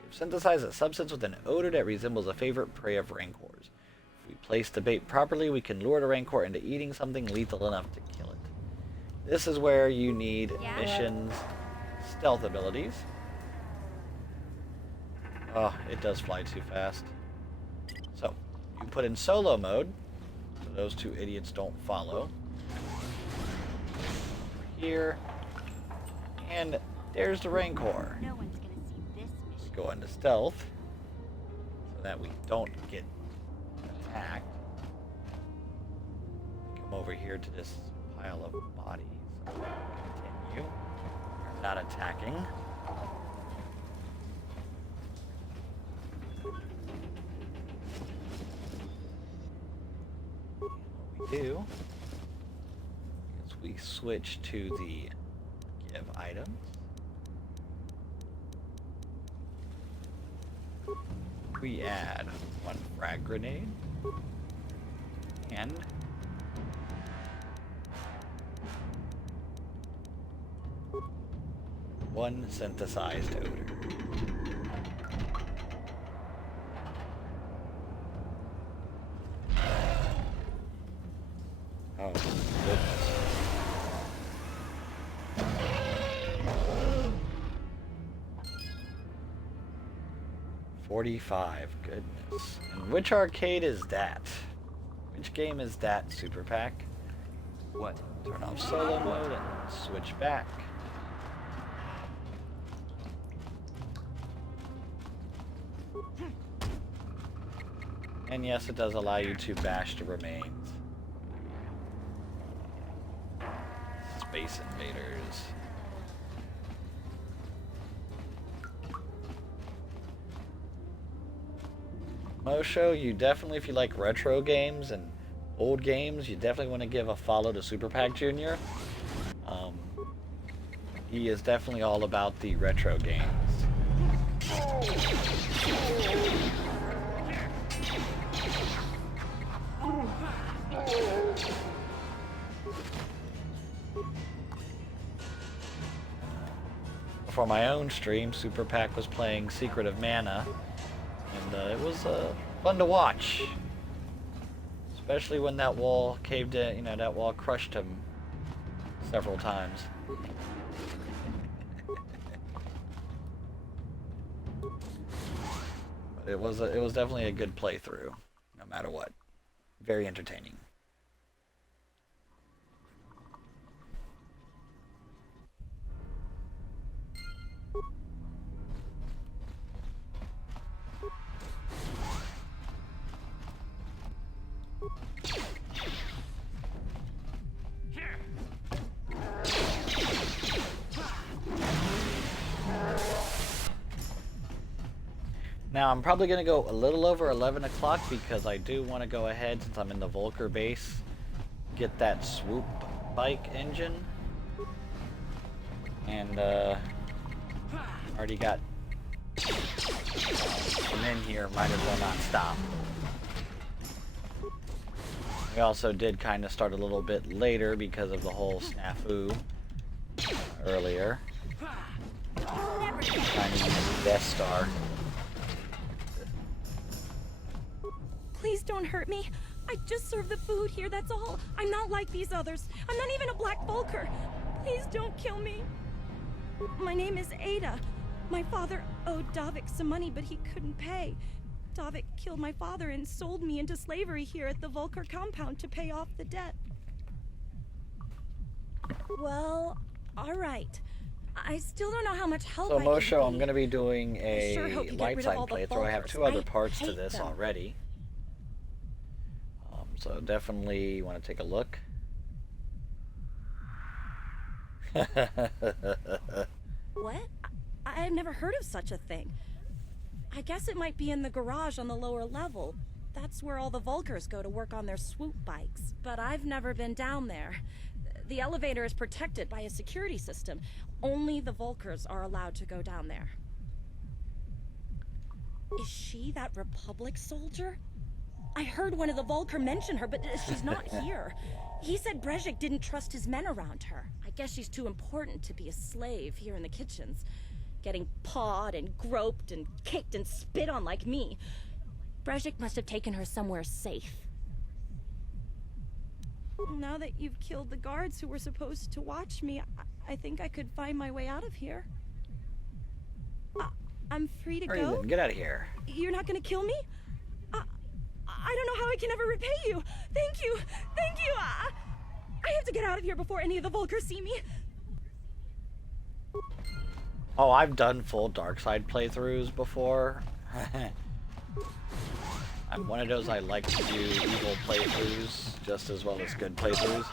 We've synthesized a substance with an odor that resembles a favorite prey of Rancors. If we place the bait properly, we can lure the Rancor into eating something lethal enough to kill it. This is where you need missions, stealth abilities. Oh, it does fly too fast. So, you put in solo mode, so those two idiots don't follow. Here, and there's the Rancor. No one's gonna see this mission. Go into stealth, so that we don't get attacked. Come over here to this pile of bodies. Continue. We're not attacking. What we do is we switch to the give items. We add one frag grenade and one synthesized odor. Oh, goodness. $45, goodness. And which arcade is that? Which game is that, Super Pack? What? Turn off solo mode and switch back. And yes, it does allow you to bash the remains. Space Invaders. Mosho, you definitely, if you like retro games and old games, you definitely want to give a follow to Super Pack Jr. He is definitely all about the retro games. For my own stream, Super Pack was playing Secret of Mana, and it was fun to watch. Especially when that wall caved in, you know, that wall crushed him several times. But it was definitely a good playthrough, no matter what. Very entertaining. Now I'm probably going to go a little over 11 o'clock because I do want to go ahead, since I'm in the Vulkar base, get that swoop bike engine. And already got some in here, might as well not stop. We also did kind of start a little bit later because of the whole snafu earlier. Trying to use Death Star. Please don't hurt me. I just serve the food here, that's all. I'm not like these others. I'm not even a Black Vulkar. Please don't kill me. My name is Ada. My father owed Davik some money, but he couldn't pay. Davik killed my father and sold me into slavery here at the Vulkar compound to pay off the debt. Well, all right. I still don't know how much help So I Mosho, can I'm going to be doing a sure hope you get light rid of side all the playthrough. I have Vulkars. two other I parts to hate this them. already. So definitely want to take a look. What? I've never heard of such a thing. I guess it might be in the garage on the lower level. That's where all the Vulkars go to work on their swoop bikes. But I've never been down there. The elevator is protected by a security system. Only the Vulkars are allowed to go down there. Is she that Republic soldier? I heard one of the Vulkar mention her, but she's not here. He said Brejik didn't trust his men around her. I guess she's too important to be a slave here in the kitchens. Getting pawed and groped and kicked and spit on like me. Brejik must have taken her somewhere safe. Now that you've killed the guards who were supposed to watch me, I think I could find my way out of here. I'm free to Hurry go? then, get out of here. You're not gonna kill me? I don't know how I can ever repay you. Thank you. Thank you. I have to get out of here before any of the Vulkars see me. Oh, I've done full dark side playthroughs before. I'm one of those, I like to do evil playthroughs just as well as good playthroughs.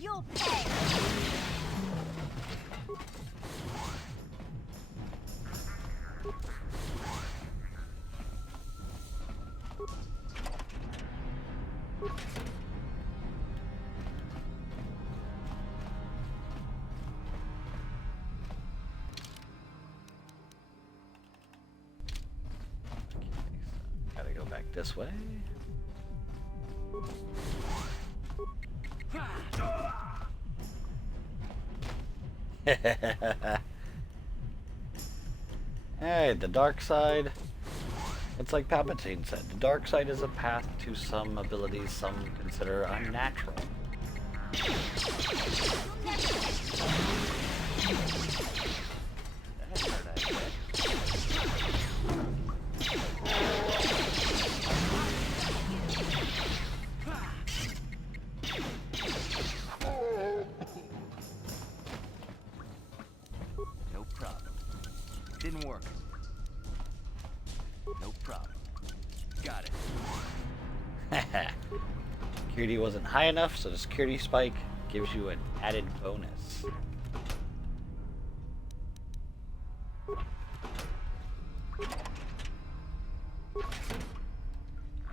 You'll pay. Gotta go back this way. Hey, the dark side. It's like Palpatine said, the dark side is a path to some abilities some consider unnatural. No problem. Didn't work. No problem. Got it. Security wasn't high enough, so the security spike gives you an added bonus.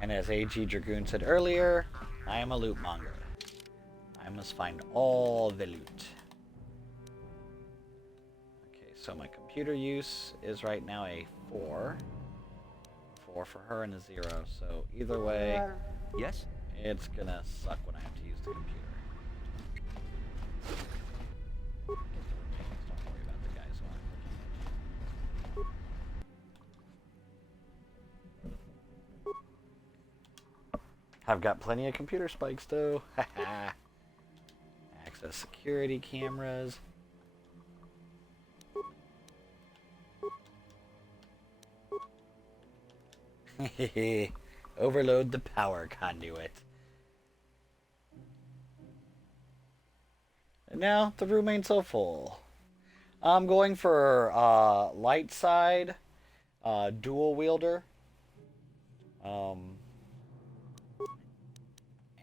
And as AG Dragoon said earlier, I am a loot monger. I must find all the loot. Okay, so my computer use is right now a 4. 4 for her and a 0, so either way, yes, it's gonna suck when I have to use the computer. Don't worry about the guys I've got plenty of computer spikes though. Access security cameras. Overload the power conduit. And now the room ain't so full. I'm going for light side, dual wielder.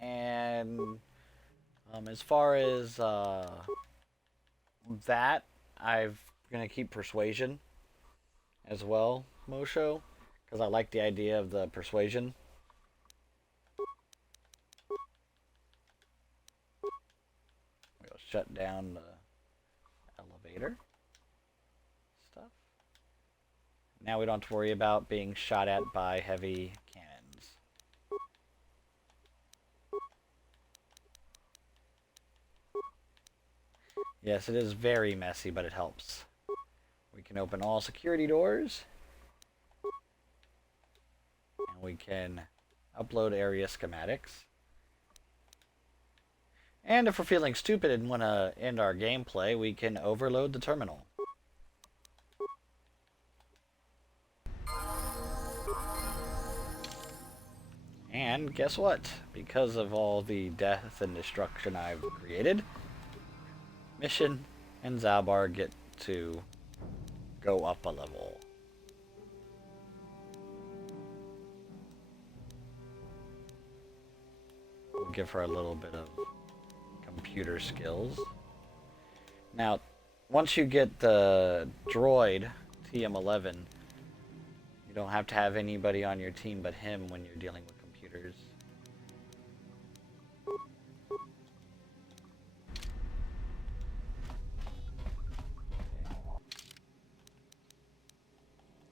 And as far as that, I'm gonna keep persuasion as well, Mosho. Because I like the idea of the persuasion. We'll shut down the elevator stuff. Now we don't have to worry about being shot at by heavy cannons. Yes, it is very messy, but it helps. We can open all security doors. And we can upload area schematics. And if we're feeling stupid and want to end our gameplay, we can overload the terminal. And guess what? Because of all the death and destruction I've created, Mission and Zaalbar get to go up a level. We'll give her a little bit of computer skills. Now, once you get the droid, TM11, you don't have to have anybody on your team but him when you're dealing with computers.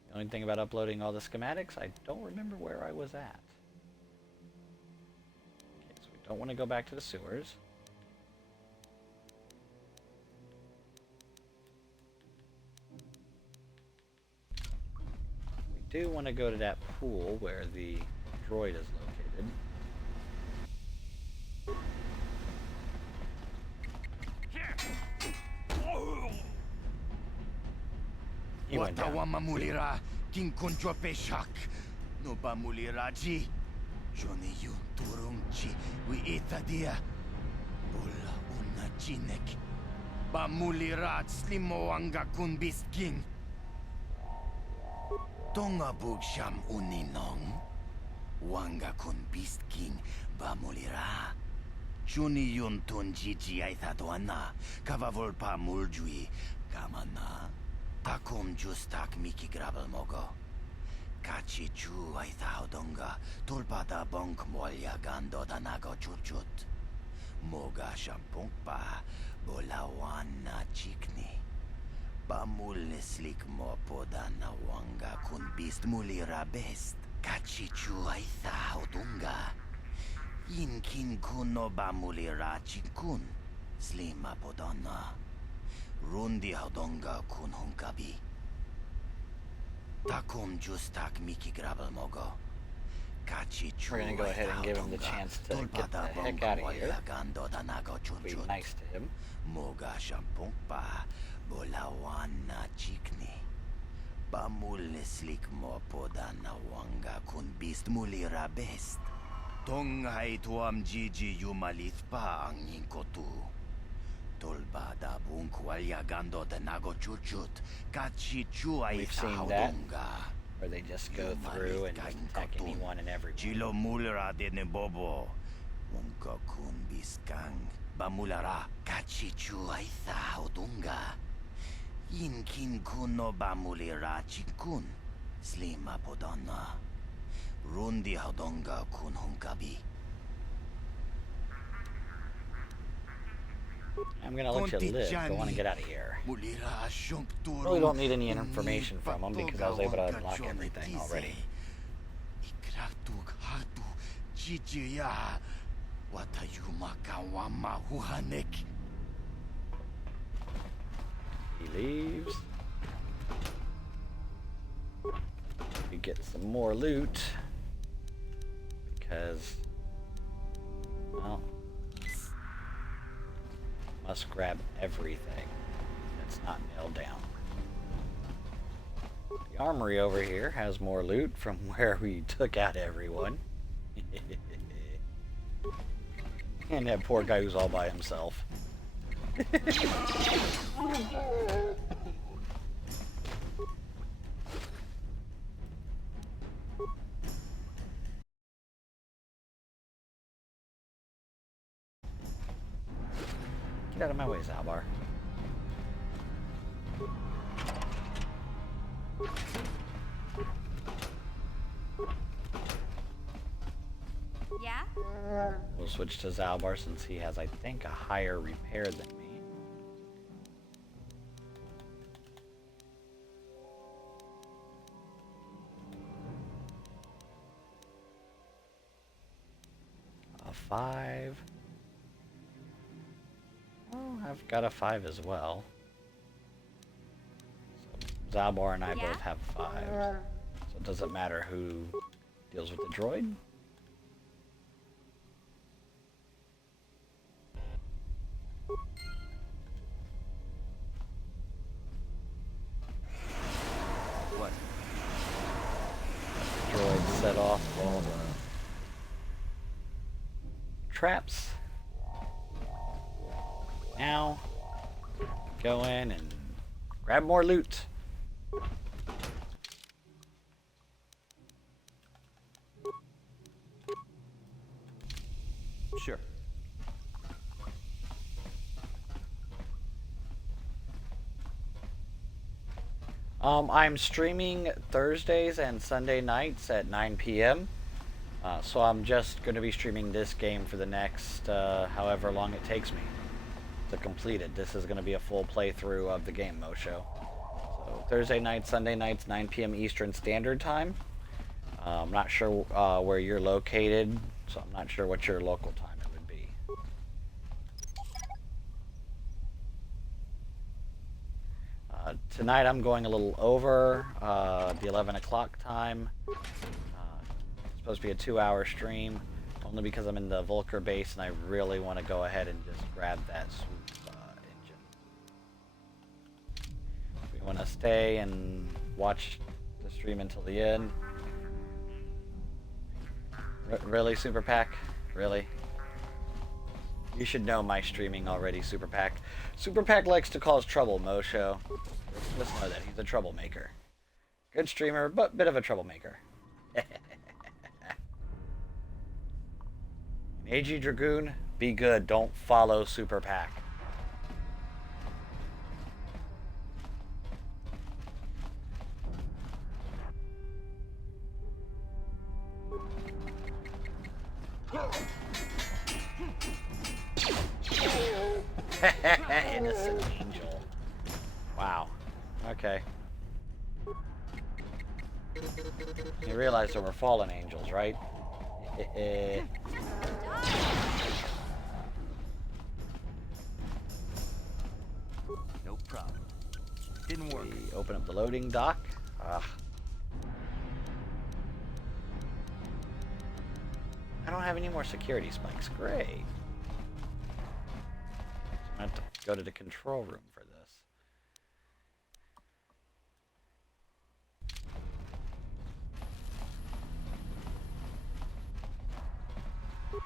The only thing about uploading all the schematics, I don't remember where I was at. Okay, so we don't want to go back to the sewers. We do want to go to that pool where the droid is located. He went down. Watawamamulira, kinkonjo peshak. No bamuliraji. Joni yun turungchi, we itadia. Bula una chinek. Bamulirat slimo anga kun bisking. Tonga bugsham uninong. Wanga kun bisking bamulira. Juni yun tunjiji aitadwana. Kavavulpa muljui. Kamana. Takum justak miki grabel mogo. Kachi chu aithaudonga. Tulpada bonk molya gando danago churchut. Moga shampunkpa. Bolawana chikni. Bamul slik mo podana wanga kun bist mulira best. Kachichu aitha odunga. Inkin kuno bamulira chikun. Slima podonna. Rundi hodonga kun hunkabi. Takum justak miki grabel mogo. We're gonna go ahead and give him the chance to get the heck out of here. Be nice to him. Moga shampumpa bolawana chikni. Bamul slik mo podana wanga kun bist mulira best. Tong hai tuam jiji yumalit pa ang inkotu. Tolbada bunkwalya gando de nago chuchut. Kachichu ay that, where they just go through and just attack anyone and everyone. Chilo mulera de nebobo. Unka kun biskang. Bamulara. Kachichu ay odunga. Inkin kuno bamulera chikun. Slima podonna. Rundi hodonga kun hunkabi. I'm gonna let you live. I want to get out of here. Really don't need any information from him because I was able to unlock everything already. He leaves. We get some more loot because, well, must grab everything that's not nailed down. The armory over here has more loot from where we took out everyone. And that poor guy who's all by himself. Get out of my way, Zaalbar. Yeah? We'll switch to Zaalbar since he has, I think, a higher repair than me. A 5. Oh, I've got a 5 as well. So Zaalbar and I both have 5s. So it doesn't matter who deals with the droid. What? The droid set off all the traps. Now, go in and grab more loot. Sure. I'm streaming Thursdays and Sunday nights at 9 p.m. So I'm just going to be streaming this game for the next however long it takes me to complete it. This is going to be a full playthrough of the game, Mosho. So Thursday nights, Sunday nights, 9 p.m. Eastern Standard Time. I'm not sure where you're located, so I'm not sure what your local time it would be. Tonight I'm going a little over the 11 o'clock time. It's supposed to be a 2-hour stream, only because I'm in the Vulkar base and I really want to go ahead and just grab that swoop engine. We want to stay and watch the stream until the end. Really, Super Pack? Really? You should know my streaming already, Super Pack. Super Pack likes to cause trouble, Mosho. Let's know that. He's a troublemaker. Good streamer, but bit of a troublemaker. AG Dragoon, be good. Don't follow Super Pack. Innocent angel. Wow. Okay. You realize there were fallen angels, right? No problem. Didn't work. We open up the loading dock. I don't have any more security spikes. Great. I have to go to the control room for this. You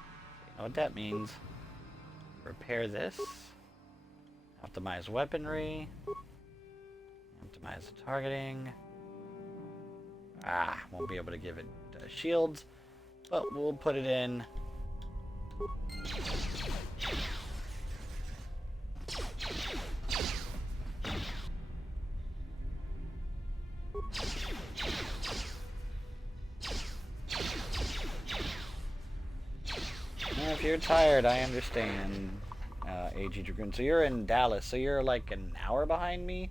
know what that means? Repair this. Optimize weaponry. Optimize the targeting. Won't be able to give it shields, but we'll put it in. If you're tired, I understand, AG Dragoon. So you're in Dallas, so you're like an hour behind me,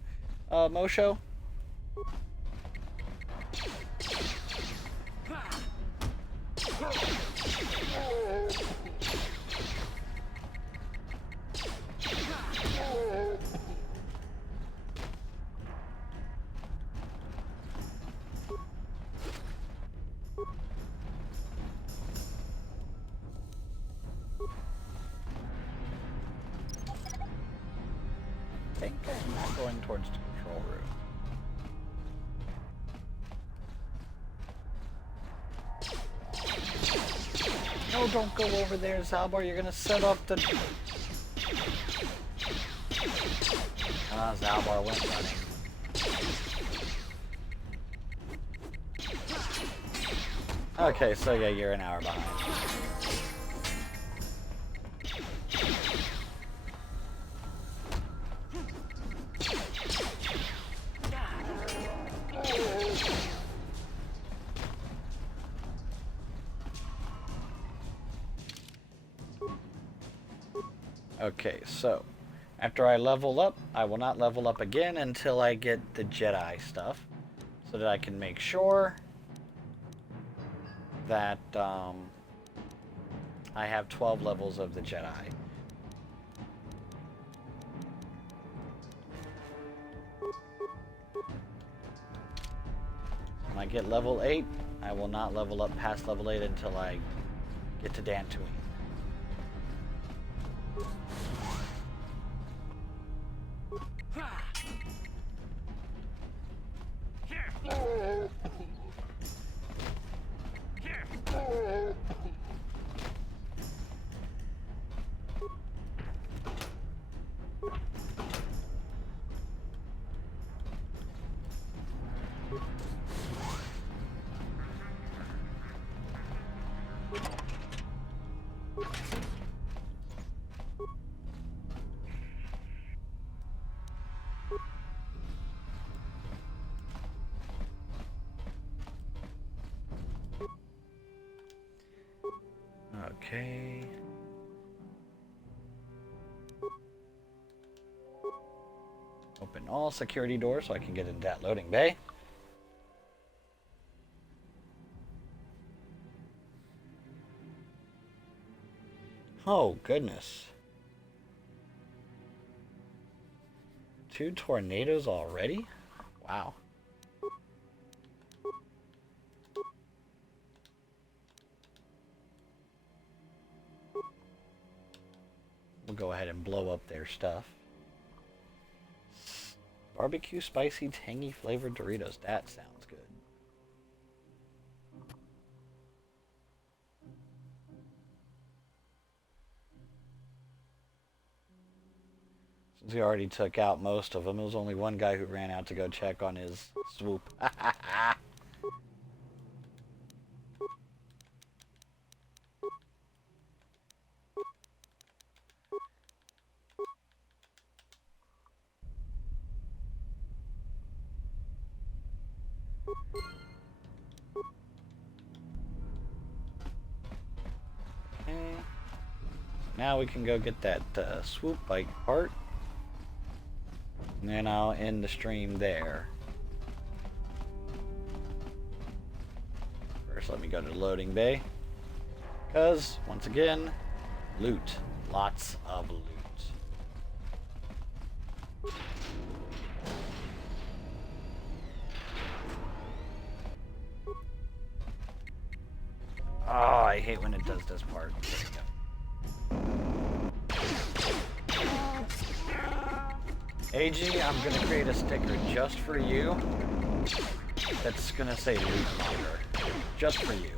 Mosho? I think I'm not going towards the control room. No, don't go over there, Zaalbar. You're gonna set up the... Zaalbar went running. Okay, so yeah, you're an hour behind. Okay, so after I level up, I will not level up again until I get the Jedi stuff, so that I can make sure that I have 12 levels of the Jedi. When I get level 8, I will not level up past level 8 until I get to Dantooine. Okay. Open all security doors so I can get into that loading bay. Oh, goodness. 2 tornadoes already? Wow. We'll go ahead and blow up their stuff. Barbecue, spicy, tangy flavored Doritos. That sounds good. Since we already took out most of them, there was only one guy who ran out to go check on his swoop. Okay. Now we can go get that swoop bike part. And then I'll end the stream there. So let me go to the loading bay. Because, once again, loot. Lots of loot. Oh, I hate when it does this part. There we go. AG, I'm gonna create a sticker just for you. That's gonna say loot monger. Just for you.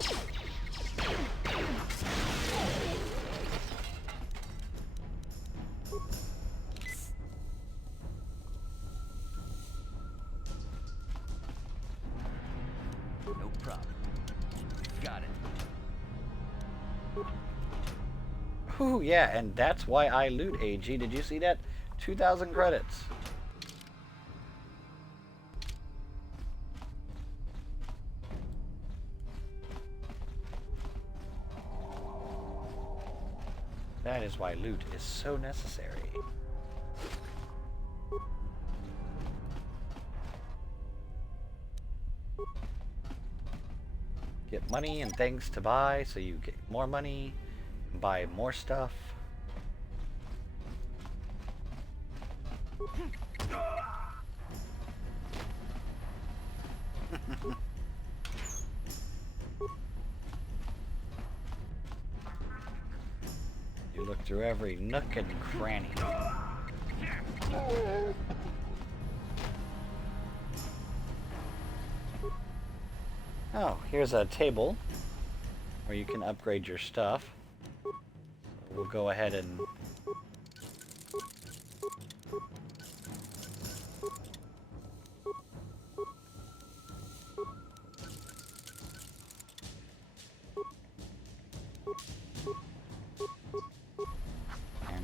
No problem. Got it. Ooh, yeah, and that's why I loot, AG. Did you see that? 2,000 credits. That is why loot is so necessary. Get money and things to buy, so you get more money, and buy more stuff. You look through every nook and cranny. Oh, here's a table where you can upgrade your stuff. We'll go ahead and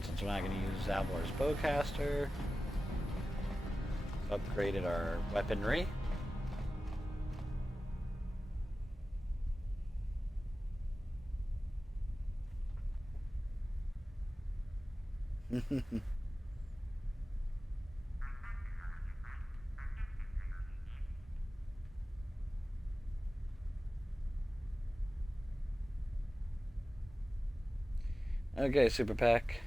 since we're not going to use Zaalbar's bowcaster, upgraded our weaponry. Okay, Super Pack.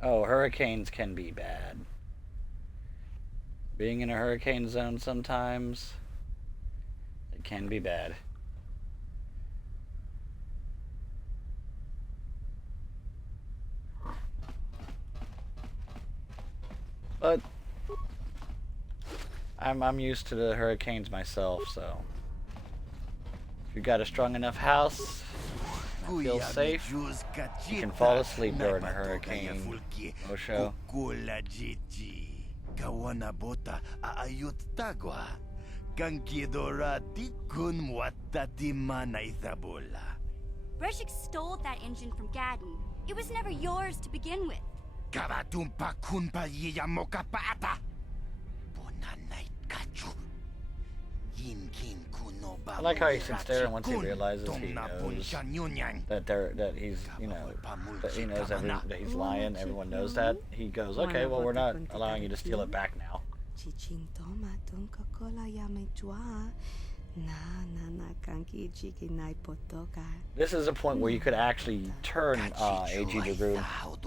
Oh, hurricanes can be bad. Being in a hurricane zone sometimes, it can be bad. But I'm used to the hurricanes myself, so if you got a strong enough house, feel safe, you can fall asleep during a hurricane. Osho. Kawanabota aayot tagwa. Kankidorati kun watati manaythabola. Breshik stole that engine from Gadden. It was never yours to begin with. Kavatumpa kunpa yiyamoka paata. Bonanay kachu. Yinkin kuno ba. I like how he sits there and once he realizes he knows that he's, you know, that he knows that he's lying, everyone knows that, he goes, okay, well, we're not allowing you to steal it back now. This is a point where you could actually turn AG Dagroon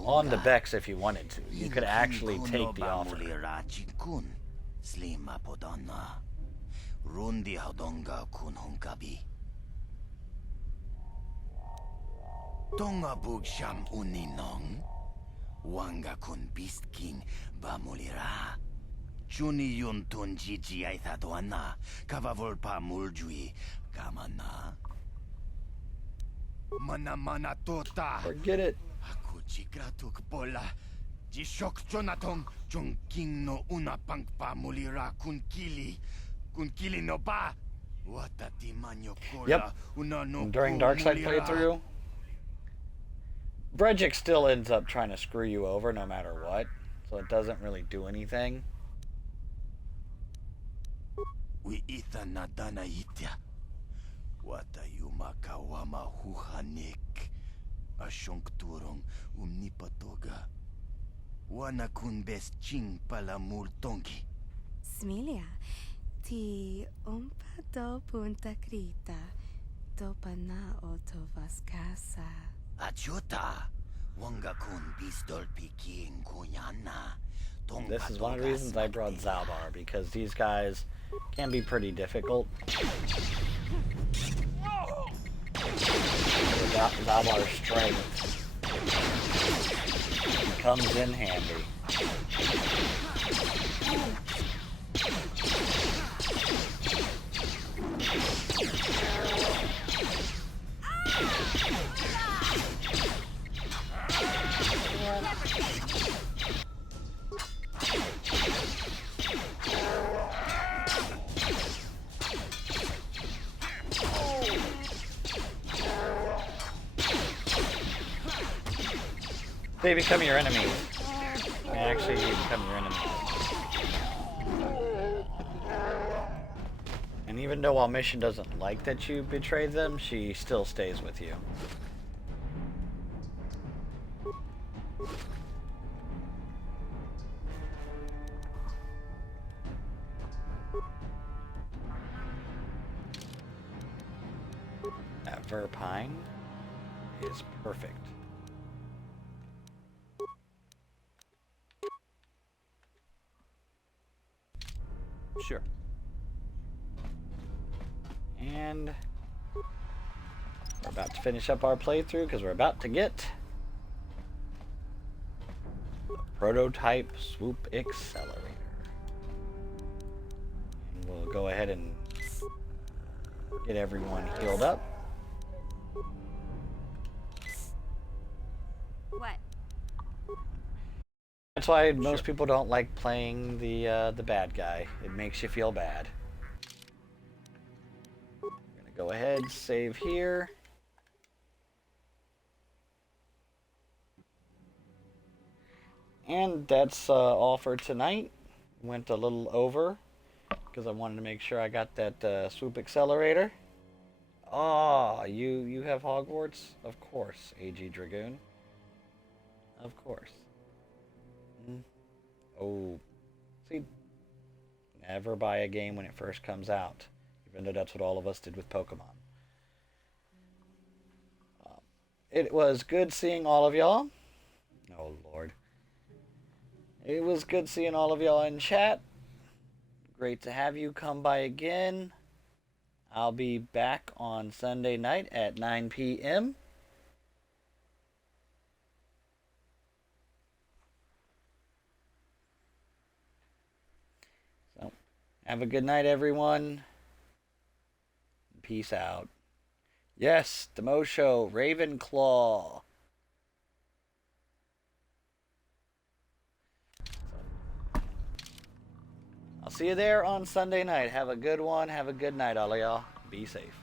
on the Beks if you wanted to. You could actually take the offer. Rundi hadonga kun hunkabi. Tonga bugsham uninong. Wanga kun beast king bamulira. Juni yun tun jiji aithadoana. Kavavulpa muljui kamana. Mana tota. Forget it. Aku jigratuk bola. Jishok jonatong jongking no una pangpa mulira kun kili. Yep. During Darkside playthrough, Brejik still ends up trying to screw you over no matter what, so it doesn't really do anything. We ita nadana itya. Wata yumakawama huhanik. Ashonk turong unipatoga. Wana kun bes ching pala multongi. Smilia, ti umpa do punta krita, do pana oto vaskasa. Achuta, wanga kun bistol piking kunyana. This is one of the reasons I brought Zaalbar, because these guys can be pretty difficult. Zaalbar's strength comes in handy. They become your enemies. Actually, you become your enemies. And even though Mission doesn't like that you betrayed them, she still stays with you. That Verpine is perfect. Sure. And we're about to finish up our playthrough because we're about to get the prototype swoop accelerator. And we'll go ahead and get everyone healed up. What? That's why most people don't like playing the bad guy. It makes you feel bad. We're gonna go ahead, save here. And that's all for tonight. Went a little over because I wanted to make sure I got that swoop accelerator. Oh, you have Hogwarts? Of course, AG Dragoon. Of course. Oh, see, never buy a game when it first comes out, even though that's what all of us did with Pokemon. It was good seeing all of y'all. Oh, Lord. It was good seeing all of y'all in chat. Great to have you come by again. I'll be back on Sunday night at 9 p.m. So, have a good night, everyone. Peace out. Yes, Demo Show, Ravenclaw. I'll see you there on Sunday night. Have a good one. Have a good night, all of y'all. Be safe.